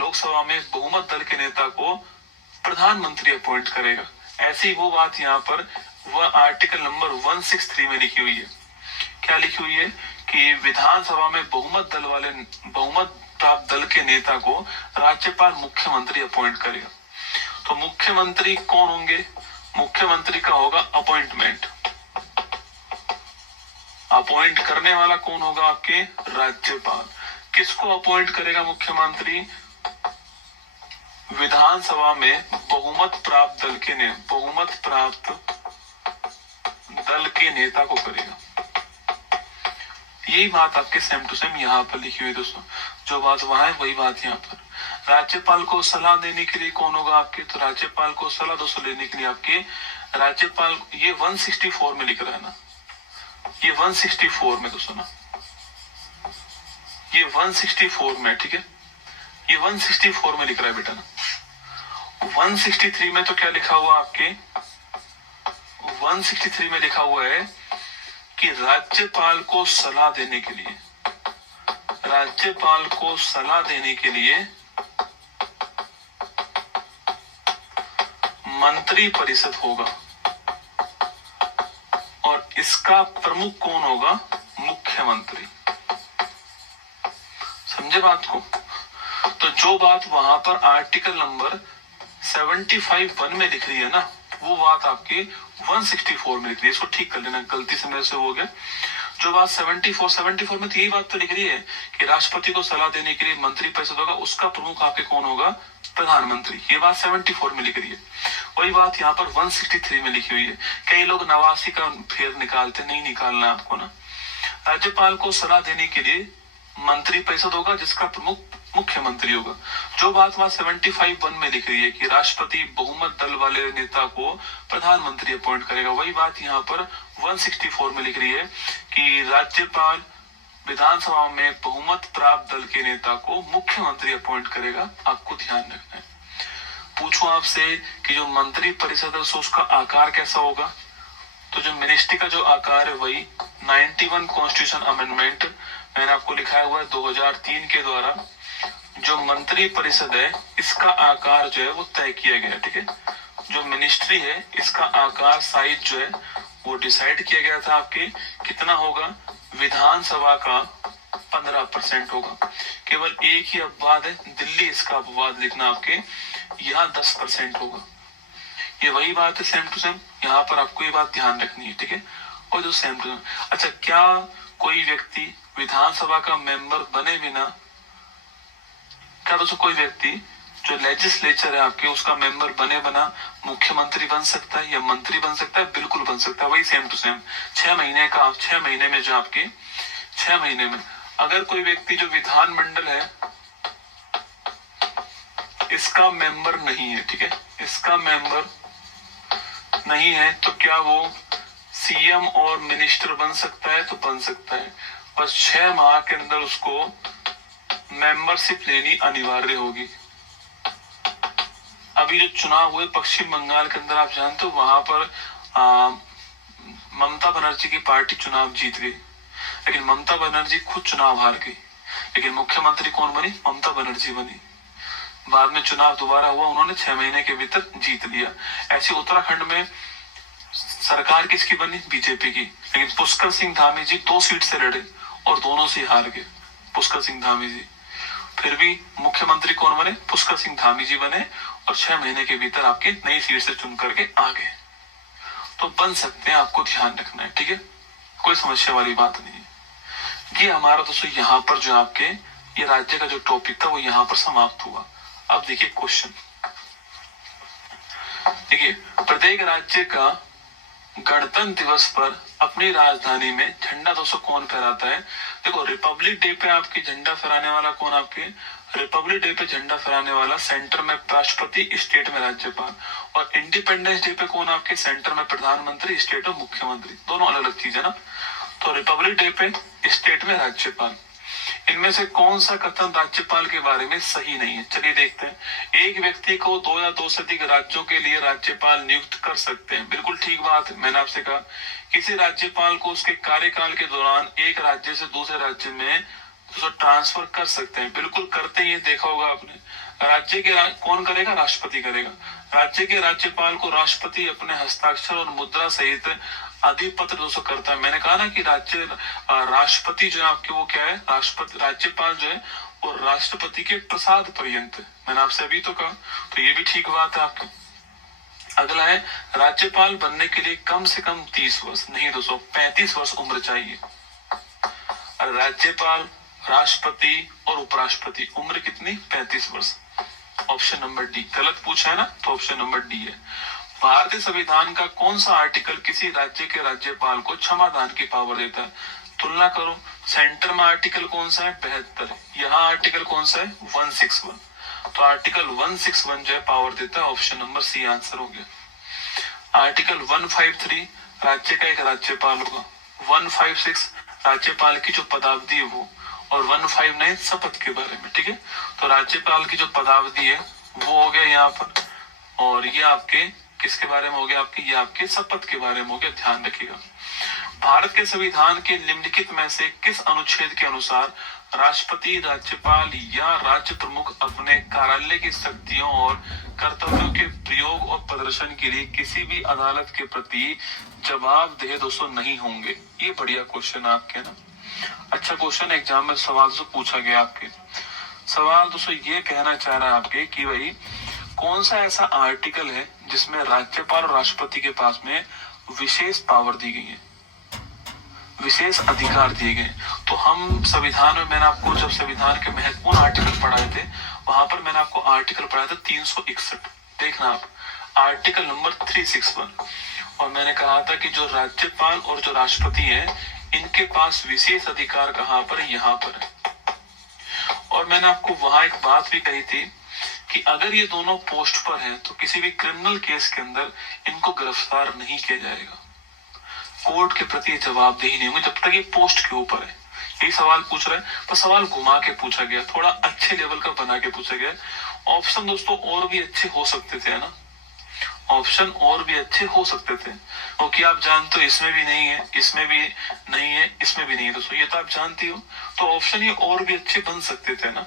लोकसभा में बहुमत दल के नेता को प्रधानमंत्री अपॉइंट करेगा, ऐसी वो बात यहाँ पर वह आर्टिकल नंबर 163 में लिखी हुई है। क्या लिखी हुई है कि विधानसभा में बहुमत प्राप्त दल के नेता को राज्यपाल मुख्यमंत्री अपॉइंट करेगा। तो मुख्यमंत्री कौन होंगे? मुख्यमंत्री का होगा अपॉइंटमेंट, अपॉइंट करने वाला कौन होगा? आपके राज्यपाल। किसको अपॉइंट करेगा मुख्यमंत्री? विधानसभा में बहुमत प्राप्त दल के नेता को करेगा। यही बात आपके सेम टू सेम यहाँ पर लिखी हुई दोस्तों, जो बात वहां है वही बात यहाँ पर। राज्यपाल को सलाह देने के लिए कौन होगा आपके? तो राज्यपाल को सलाह दोस्तों लेने के लिए आपके राज्यपाल, ये 164 में लिख रहा है ना, ये 164 में दोस्तों ना, ये 164 में, ठीक है, ये 164 में लिख रहा है बेटा ना। 163 में तो क्या लिखा हुआ आपके? 163 में लिखा हुआ है कि राज्यपाल को सलाह देने के लिए, राज्यपाल को सलाह देने के लिए मंत्री परिषद होगा और इसका प्रमुख कौन होगा? मुख्यमंत्री। समझे बात को? तो जो बात वहां पर आर्टिकल नंबर 75(1) में लिख रही है ना, वो बात आपकी 164 में लिख रही है। इसको ठीक कर लेना, गलती से मेरे से हो गया। जो बात 74 में यही बात तो लिख रही है कि राष्ट्रपति को सलाह देने के लिए मंत्री परिषद होगा, उसका प्रमुख आपके कौन होगा? प्रधानमंत्री। ये बात 74 में लिख रही है। वही बात यहाँ पर 163 में लिखी हुई है। कई लोग 89 का फेर निकालते, नहीं निकालना आपको ना। राज्यपाल को सलाह देने के लिए मंत्री परिषद होगा जिसका प्रमुख मुख्यमंत्री होगा। जो बात वहां 75(1) में लिख रही है कि राष्ट्रपति बहुमत दल वाले नेता को प्रधानमंत्री अपॉइंट करेगा, वही बात यहाँ पर 164 में लिख रही है कि राज्यपाल विधानसभा में बहुमत प्राप्त दल के नेता को मुख्यमंत्री अपॉइंट करेगा। आपको ध्यान रखना है। पूछो आपसे कि जो मंत्री परिषद है उसका आकार कैसा होगा? तो जो मिनिस्ट्री का जो आकार है वही 91 कॉन्स्टिट्यूशन अमेंडमेंट मैंने आपको लिखाया हुआ है 2003 के द्वारा, जो मंत्री परिषद है इसका आकार जो है वो तय किया गया। ठीक है, जो मिनिस्ट्री है इसका आकार, साइज जो है वो डिसाइड किया गया था। आपके कितना होगा? विधानसभा का 15% होगा। केवल एक ही अपवाद है, दिल्ली, इसका अपवाद लिखना आपके, यहाँ 10% होगा। ये वही बात है सेम टू सेम, यहाँ पर आपको ये बात ध्यान रखनी है। ठीक है, और जो सेम टू सेम, अच्छा, क्या कोई व्यक्ति विधानसभा का मेंबर बने बिना, क्या दोस्तों कोई व्यक्ति जो लेजिस्लेचर है आपके उसका मेंबर बने बिना मुख्यमंत्री बन सकता है या मंत्री बन सकता है? बिल्कुल बन सकता है। वही सेम टू सेम 6 महीने में जो आपके 6 महीने में अगर कोई व्यक्ति जो विधानमंडल है इसका मेंबर नहीं है, ठीक है, इसका मेंबर नहीं है, तो क्या वो सीएम और मिनिस्टर बन सकता है? तो बन सकता है, बस 6 माह के अंदर उसको मेंबरशिप लेनी अनिवार्य होगी। अभी जो चुनाव हुए पश्चिम बंगाल के अंदर, आप जानते हो वहां पर ममता बनर्जी की पार्टी चुनाव जीत गई, लेकिन ममता बनर्जी खुद चुनाव हार गई, लेकिन मुख्यमंत्री कौन बनी? ममता बनर्जी बनी। बाद में चुनाव दोबारा हुआ, उन्होंने 6 महीने के भीतर जीत लिया। ऐसे उत्तराखंड में सरकार किसकी बनी? बीजेपी की, लेकिन पुष्कर सिंह धामी जी 2 सीट से लड़े और दोनों से हार गए। पुष्कर सिंह धामी जी। फिर भी मुख्यमंत्री कौन बने? पुष्कर सिंह धामी जी बने, और 6 महीने के भीतर आपके नई सीट से चुन करके आ गए। तो बन सकते हैं, आपको ध्यान रखना है, ठीक है, कोई समस्या वाली बात नहीं है। ये हमारा दोस्तों यहाँ पर जो आपके ये राज्य का जो टॉपिक था वो यहाँ पर समाप्त हुआ। अब देखिए क्वेश्चन, देखिए प्रत्येक राज्य का गणतंत्र दिवस पर अपनी राजधानी में झंडा दोस्तों कौन फहराता है? देखो रिपब्लिक डे पे आपके झंडा फहराने वाला कौन? आपके रिपब्लिक डे पे झंडा फहराने वाला सेंटर में राष्ट्रपति, स्टेट में राज्यपाल। और इंडिपेंडेंस डे पे कौन? आपके सेंटर में प्रधानमंत्री, स्टेट में मुख्यमंत्री। दोनों अलग अलग चीज है ना। तो रिपब्लिक डे पे स्टेट में राज्यपाल। इनमें से कौन सा कथन राज्यपाल के बारे में सही नहीं है? चलिए देखते हैं। एक व्यक्ति को 2 या 2 से अधिक राज्यों के लिए राज्यपाल नियुक्त कर सकते हैं। बिल्कुल ठीक बात है। मैंने आपसे कहा किसी राज्यपाल को उसके कार्यकाल के दौरान एक राज्य से दूसरे राज्य में ट्रांसफर कर सकते हैं। बिल्कुल करते ही देखा होगा आपने। राज्य के कौन करेगा? राष्ट्रपति करेगा। राज्य के राज्यपाल को राष्ट्रपति अपने हस्ताक्षर और मुद्रा सहित अधिपत्र दोस्तों करता है। मैंने कहा ना कि राष्ट्रपति जो है आपके वो क्या है? राष्ट्रपति। राज्यपाल जो है वो राष्ट्रपति के प्रसाद पर्यंत। मैंने आपसे अभी तो कहा, तो ये भी ठीक बात है आपकी। अगला है, राज्यपाल बनने के लिए कम से कम 30 वर्ष नहीं दोस्तों 35 वर्ष उम्र चाहिए। राज्यपाल, राष्ट्रपति और उपराष्ट्रपति उम्र कितनी? 35 वर्ष। Option number D. गलत पूछा है ना, तो ऑप्शन नंबर डी है। भारतीय संविधान का कौन सा आर्टिकल किसी राज्य के राज्यपाल को क्षमादान की पावर देता है? तुलना करो। सेंटर में आर्टिकल कौन सा है? 72। यहाँ आर्टिकल कौन सा है? 161। तो आर्टिकल 161 जो है पावर देता है। ऑप्शन नंबर सी आंसर हो गया। आर्टिकल 153 राज्य का एक राज्यपाल होगा। 156 राज्यपाल की जो पदावधि है वो, और 159 शपथ के बारे में, ठीक है। तो राज्यपाल की जो पदावधि है वो हो गया यहाँ पर, और ये आपके किसके बारे में हो गया? आपके ये आपके शपथ के बारे में हो गया। ध्यान रखिएगा। भारत के संविधान के निम्नलिखित में से किस अनुच्छेद के अनुसार राष्ट्रपति, राज्यपाल या राज्य प्रमुख अपने कार्यालय की शक्तियों और कर्तव्यों के प्रयोग और प्रदर्शन के लिए किसी भी अदालत के प्रति जवाबदेह दोस्तों नहीं होंगे? ये बढ़िया क्वेश्चन है आपके ना। अच्छा क्वेश्चन, एग्जाम में सवाल से पूछा गया आपके। सवाल दोस्तों ये कहना चाह रहा है आपके कि भाई कौन सा ऐसा आर्टिकल है जिसमें राज्यपाल और राष्ट्रपति के पास में विशेष पावर दी गई है, विशेश अधिकार दिए गए? तो हम संविधान में, मैंने आपको जब संविधान के महत्वपूर्ण आर्टिकल पढ़ाए थे वहां पर मैंने आपको आर्टिकल पढ़ाया था 361। देखना आप, आर्टिकल नंबर 361। और मैंने कहा था कि जो राज्यपाल और जो राष्ट्रपति है इनके पास विशेष अधिकार कहाँ पर? यहाँ पर है। और मैंने आपको वहां एक बात भी कही थी कि अगर ये दोनों पोस्ट पर हैं तो किसी भी क्रिमिनल केस के अंदर इनको गिरफ्तार नहीं किया जाएगा, कोर्ट के प्रति जवाबदेही नहीं होगी जब तक ये पोस्ट के ऊपर है। यही सवाल पूछ रहा है, पर सवाल घुमा के पूछा गया, थोड़ा अच्छे लेवल का बना के पूछा गया। ऑप्शन दोस्तों और भी अच्छे हो सकते थे, है ना। ऑप्शन और भी अच्छे हो सकते थे, क्योंकि आप जानते हो इसमें भी नहीं है, इसमें भी नहीं है, इसमें भी नहीं है दोस्तों, ये तो आप जानती हो। तो ऑप्शन ये और भी अच्छे बन सकते थे ना।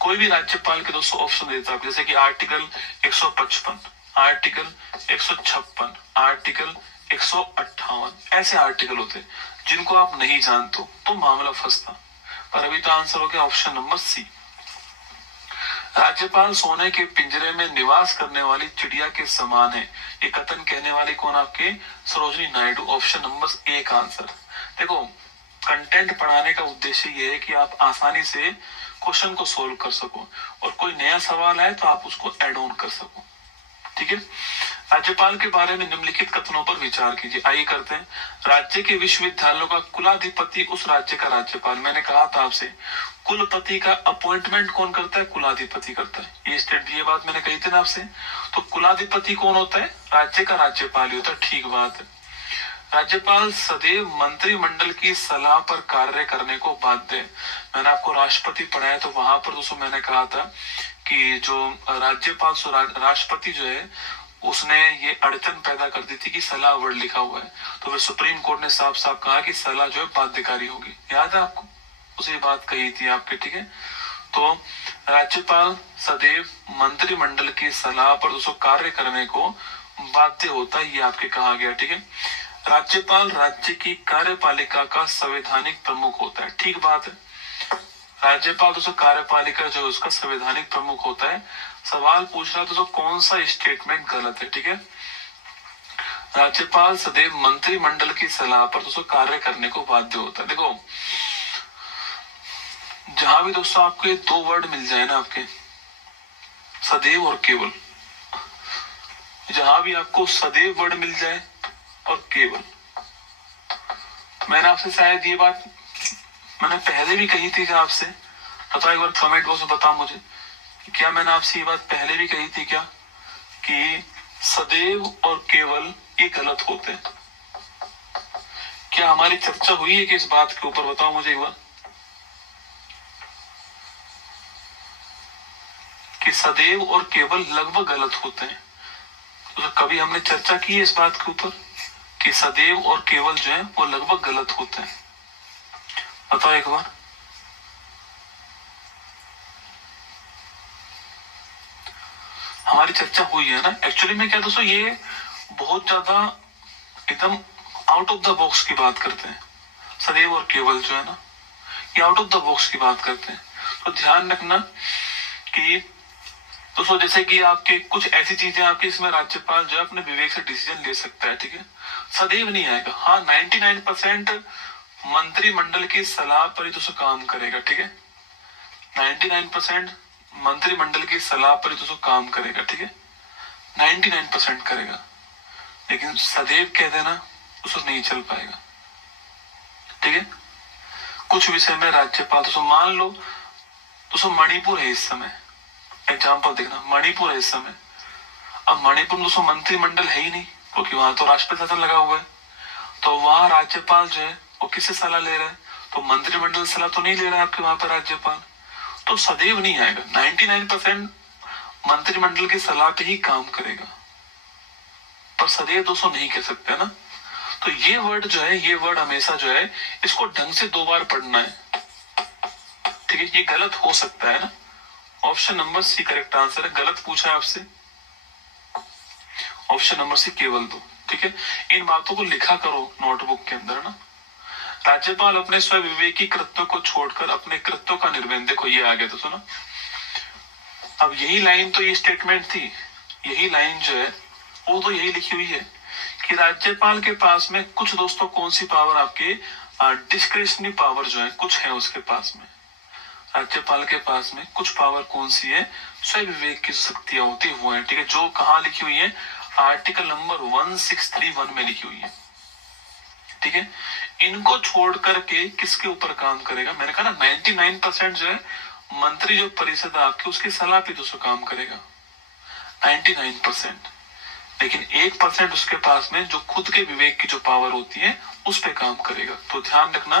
कोई भी राज्यपाल के दोस्तों ऑप्शन देता है, जैसे कि आर्टिकल 155, आर्टिकल 156, आर्टिकल 158, ऐसे आर्टिकल होते जिनको आप नहीं जानते तो मामला फंसता। पर अभी तो आंसर हो गया ऑप्शन नंबर सी। राज्यपाल सोने के पिंजरे में निवास करने वाली चिड़िया के समान है, ये कथन कहने वाले कौन? आपके Sarojini Naidu. Option number A का आंसर। देखो कंटेंट पढ़ाने का उद्देश्य ये है कि आप आसानी से क्वेश्चन को सोल्व कर सको, और कोई नया सवाल आए तो आप उसको ऐड ऑन कर सको, ठीक है। राज्यपाल के बारे में निम्नलिखित कथनों पर विचार कीजिए। आइए करते हैं। राज्य के विश्वविद्यालयों का कुलाधिपति उस राज्य का राज्यपाल। मैंने कहा था आपसे कुलपति का अपॉइंटमेंट कौन करता है? कुलाधिपति करता है। ये बात मैंने कही थी ना आपसे। तो कुलाधिपति कौन होता है? राज्य का राज्यपाल ही होता है। ठीक बात है। राज्यपाल सदैव मंत्रिमंडल की सलाह पर कार्य करने को बाध्य है। मैंने आपको राष्ट्रपति पढ़ाया तो वहां पर दोस्तों मैंने कहा था कि जो राज्यपाल राष्ट्रपति जो है उसने ये अड़चन पैदा कर दी थी कि सलाह वर्ड लिखा हुआ है, तो फिर सुप्रीम कोर्ट ने साफ साफ कहा कि सलाह जो है बाध्यकारी होगी। याद है आपको? उसे बात कही थी आपके, ठीक है। तो राज्यपाल सदैव मंत्रिमंडल की सलाह पर दोस्तों कार्य करने को बाध्य होता है, ये आपके कहा गया, ठीक है। राज्यपाल राज्य की कार्यपालिका का संवैधानिक प्रमुख होता है। ठीक बात है। राज्यपाल दोस्तों कार्यपालिका जो उसका संवैधानिक प्रमुख होता है। सवाल पूछ रहा है दोस्तों कौन सा स्टेटमेंट गलत है, ठीक है। राज्यपाल सदैव मंत्रिमंडल की सलाह पर दोस्तों कार्य करने को बाध्य होता है। देखो जहां भी दोस्तों आपको ये दो वर्ड मिल जाए ना, आपके सदैव और केवल, जहां भी आपको सदैव वर्ड मिल जाए और केवल, मैंने आपसे शायद ये बात मैंने पहले भी कही थी क्या आपसे, बताओ एक बार कमेंट बॉक्स में बताओ मुझे, क्या मैंने आपसे ये बात पहले भी कही थी क्या कि सदैव और केवल ये गलत होते हैं? क्या हमारी चर्चा हुई है कि इस बात के ऊपर, बताओ मुझे एक बार, कि सदैव और केवल लगभग गलत होते हैं। तो कभी हमने चर्चा की है इस बात के ऊपर कि सदैव और केवल जो है वो लगभग गलत होते हैं? बताओ एक बार। हमारी चर्चा हुई है ना। एक्चुअली में क्या दोस्तों, ये बहुत ज्यादा एकदम आउट ऑफ द बॉक्स की बात करते हैं। सदैव और केवल जो है ना, ये आउट ऑफ द बॉक्स की बात करते हैं। तो ध्यान रखना कि दोस्तों जैसे कि आपके कुछ ऐसी चीजें आपके इसमें राज्यपाल जो है अपने विवेक से डिसीजन ले सकता है, ठीक है। सदैव नहीं आएगा। हाँ 99% मंत्रिमंडल की सलाह पर ही दोस्तों काम करेगा, ठीक है। 99% मंत्रिमंडल की सलाह पर ही दोस्तों काम करेगा, ठीक है। 99% करेगा, लेकिन सदैव कह देना दोस्तों नहीं चल पाएगा, ठीक है। कुछ विषय में राज्यपाल दोस्तों, मान लो दोस्तों मणिपुर है इस समय, एग्जाम्पल देखना, मणिपुर है इस समय। अब मणिपुर दोस्तों मंत्रिमंडल है ही नहीं, क्योंकि वहां तो राष्ट्रपति शासन लगा हुआ है। तो वहां राज्यपाल जो है वो किससे सलाह ले रहा है? तो मंत्रिमंडल सलाह तो नहीं ले रहा है आपके वहां पर राज्यपाल। तो सदैव नहीं आएगा। 99% मंत्रिमंडल की सलाह पे ही काम करेगा, पर सदैव दोस्तों नहीं कह सकते ना। तो ये वर्ड जो है, ये वर्ड हमेशा जो है इसको ढंग से 2 बार पढ़ना है, ठीक है। ये गलत हो सकता है ना। Option number C correct answer है। गलत पूछा है आपसे, ऑप्शन नंबर सी केवल 2, ठीक है। इन बातों को लिखा करो नोटबुक के अंदर ना। राज्यपाल अपने स्वविवेकी कृत्यों को छोड़कर अपने कृत्यों का निर्वहन, देखो ये आ गया तो सुनो। अब यही लाइन तो ये स्टेटमेंट थी, यही लाइन जो है वो तो यही लिखी हुई है कि राज्यपाल के पास में कुछ दोस्तों कौन सी पावर, आपके डिस्क्रिशनरी पावर जो है कुछ है उसके पास में। राज्यपाल के पास में कुछ पावर कौन सी है? स्वविवेक की शक्तियां होती वो है, ठीक है। जो कहाँ लिखी हुई है? आर्टिकल नंबर 1631 में लिखी हुई है, ठीक है। इनको छोड़ करके किसके ऊपर काम करेगा? मैंने कहा ना 99% जो है मंत्री जो परिषद आपकी उसकी सलाह पे दोस्तों काम करेगा, 99%। लेकिन 1% उसके पास में जो खुद के विवेक की जो पावर होती है उस पे काम करेगा। तो ध्यान रखना,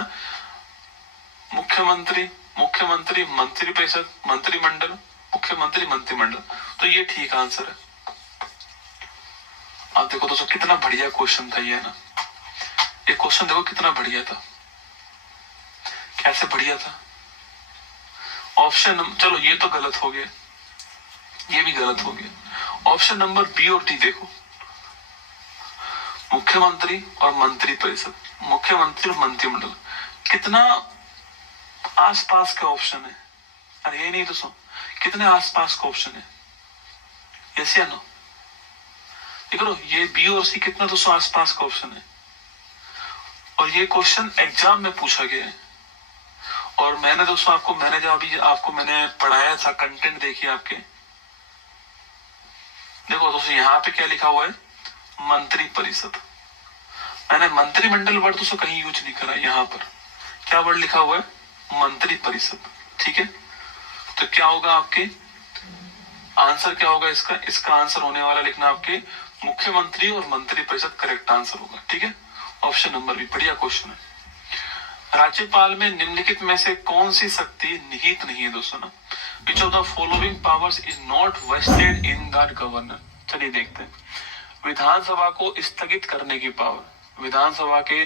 मुख्यमंत्री, मुख्यमंत्री, मंत्री परिषद, मंत्रिमंडल, मुख्यमंत्री, मंत्रिमंडल। तो ये ठीक आंसर है। आप देखो दोस्तों कितना बढ़िया क्वेश्चन था ये ना। ये क्वेश्चन देखो कितना बढ़िया था, कैसे बढ़िया था। ऑप्शन, चलो ये तो गलत हो गया, ये भी गलत हो गया। ऑप्शन नंबर बी और डी देखो, मुख्यमंत्री और मंत्री परिषद, मुख्यमंत्री और मंत्रिमंडल, कितना आसपास के ऑप्शन है। अरे ये नहीं दोस्तों, कितने आसपास का ऑप्शन है, यस या नो? देखो ये बी और सी कितना दोस्तों आसपास का ऑप्शन है। और ये क्वेश्चन एग्जाम में पूछा गया है। और मैंने दोस्तों आपको, मैंने जब अभी आपको मैंने पढ़ाया था, कंटेंट देखिए आपके, देखो दोस्तों यहाँ पे क्या लिखा हुआ है? मंत्री परिषद। मैंने मंत्रिमंडल वर्ड दोस्तों कहीं यूज नहीं करा, यहाँ पर क्या वर्ड लिखा हुआ है? मंत्री परिषद, ठीक है। तो क्या होगा आपके आंसर, क्या होगा इसका? इसका आंसर होने वाला लिखना आपके मुख्यमंत्री और मंत्री परिषद करेक्ट आंसर होगा, ठीक है। ऑप्शन नंबर भी बढ़िया क्वेश्चन है। राज्यपाल में निम्नलिखित में से कौन सी शक्ति निहित नहीं है दोस्तों ना? Which of the following powers is not vested in the governor? चलिए देखते हैं। विधानसभा को स्थगित करने की पावर, विधानसभा के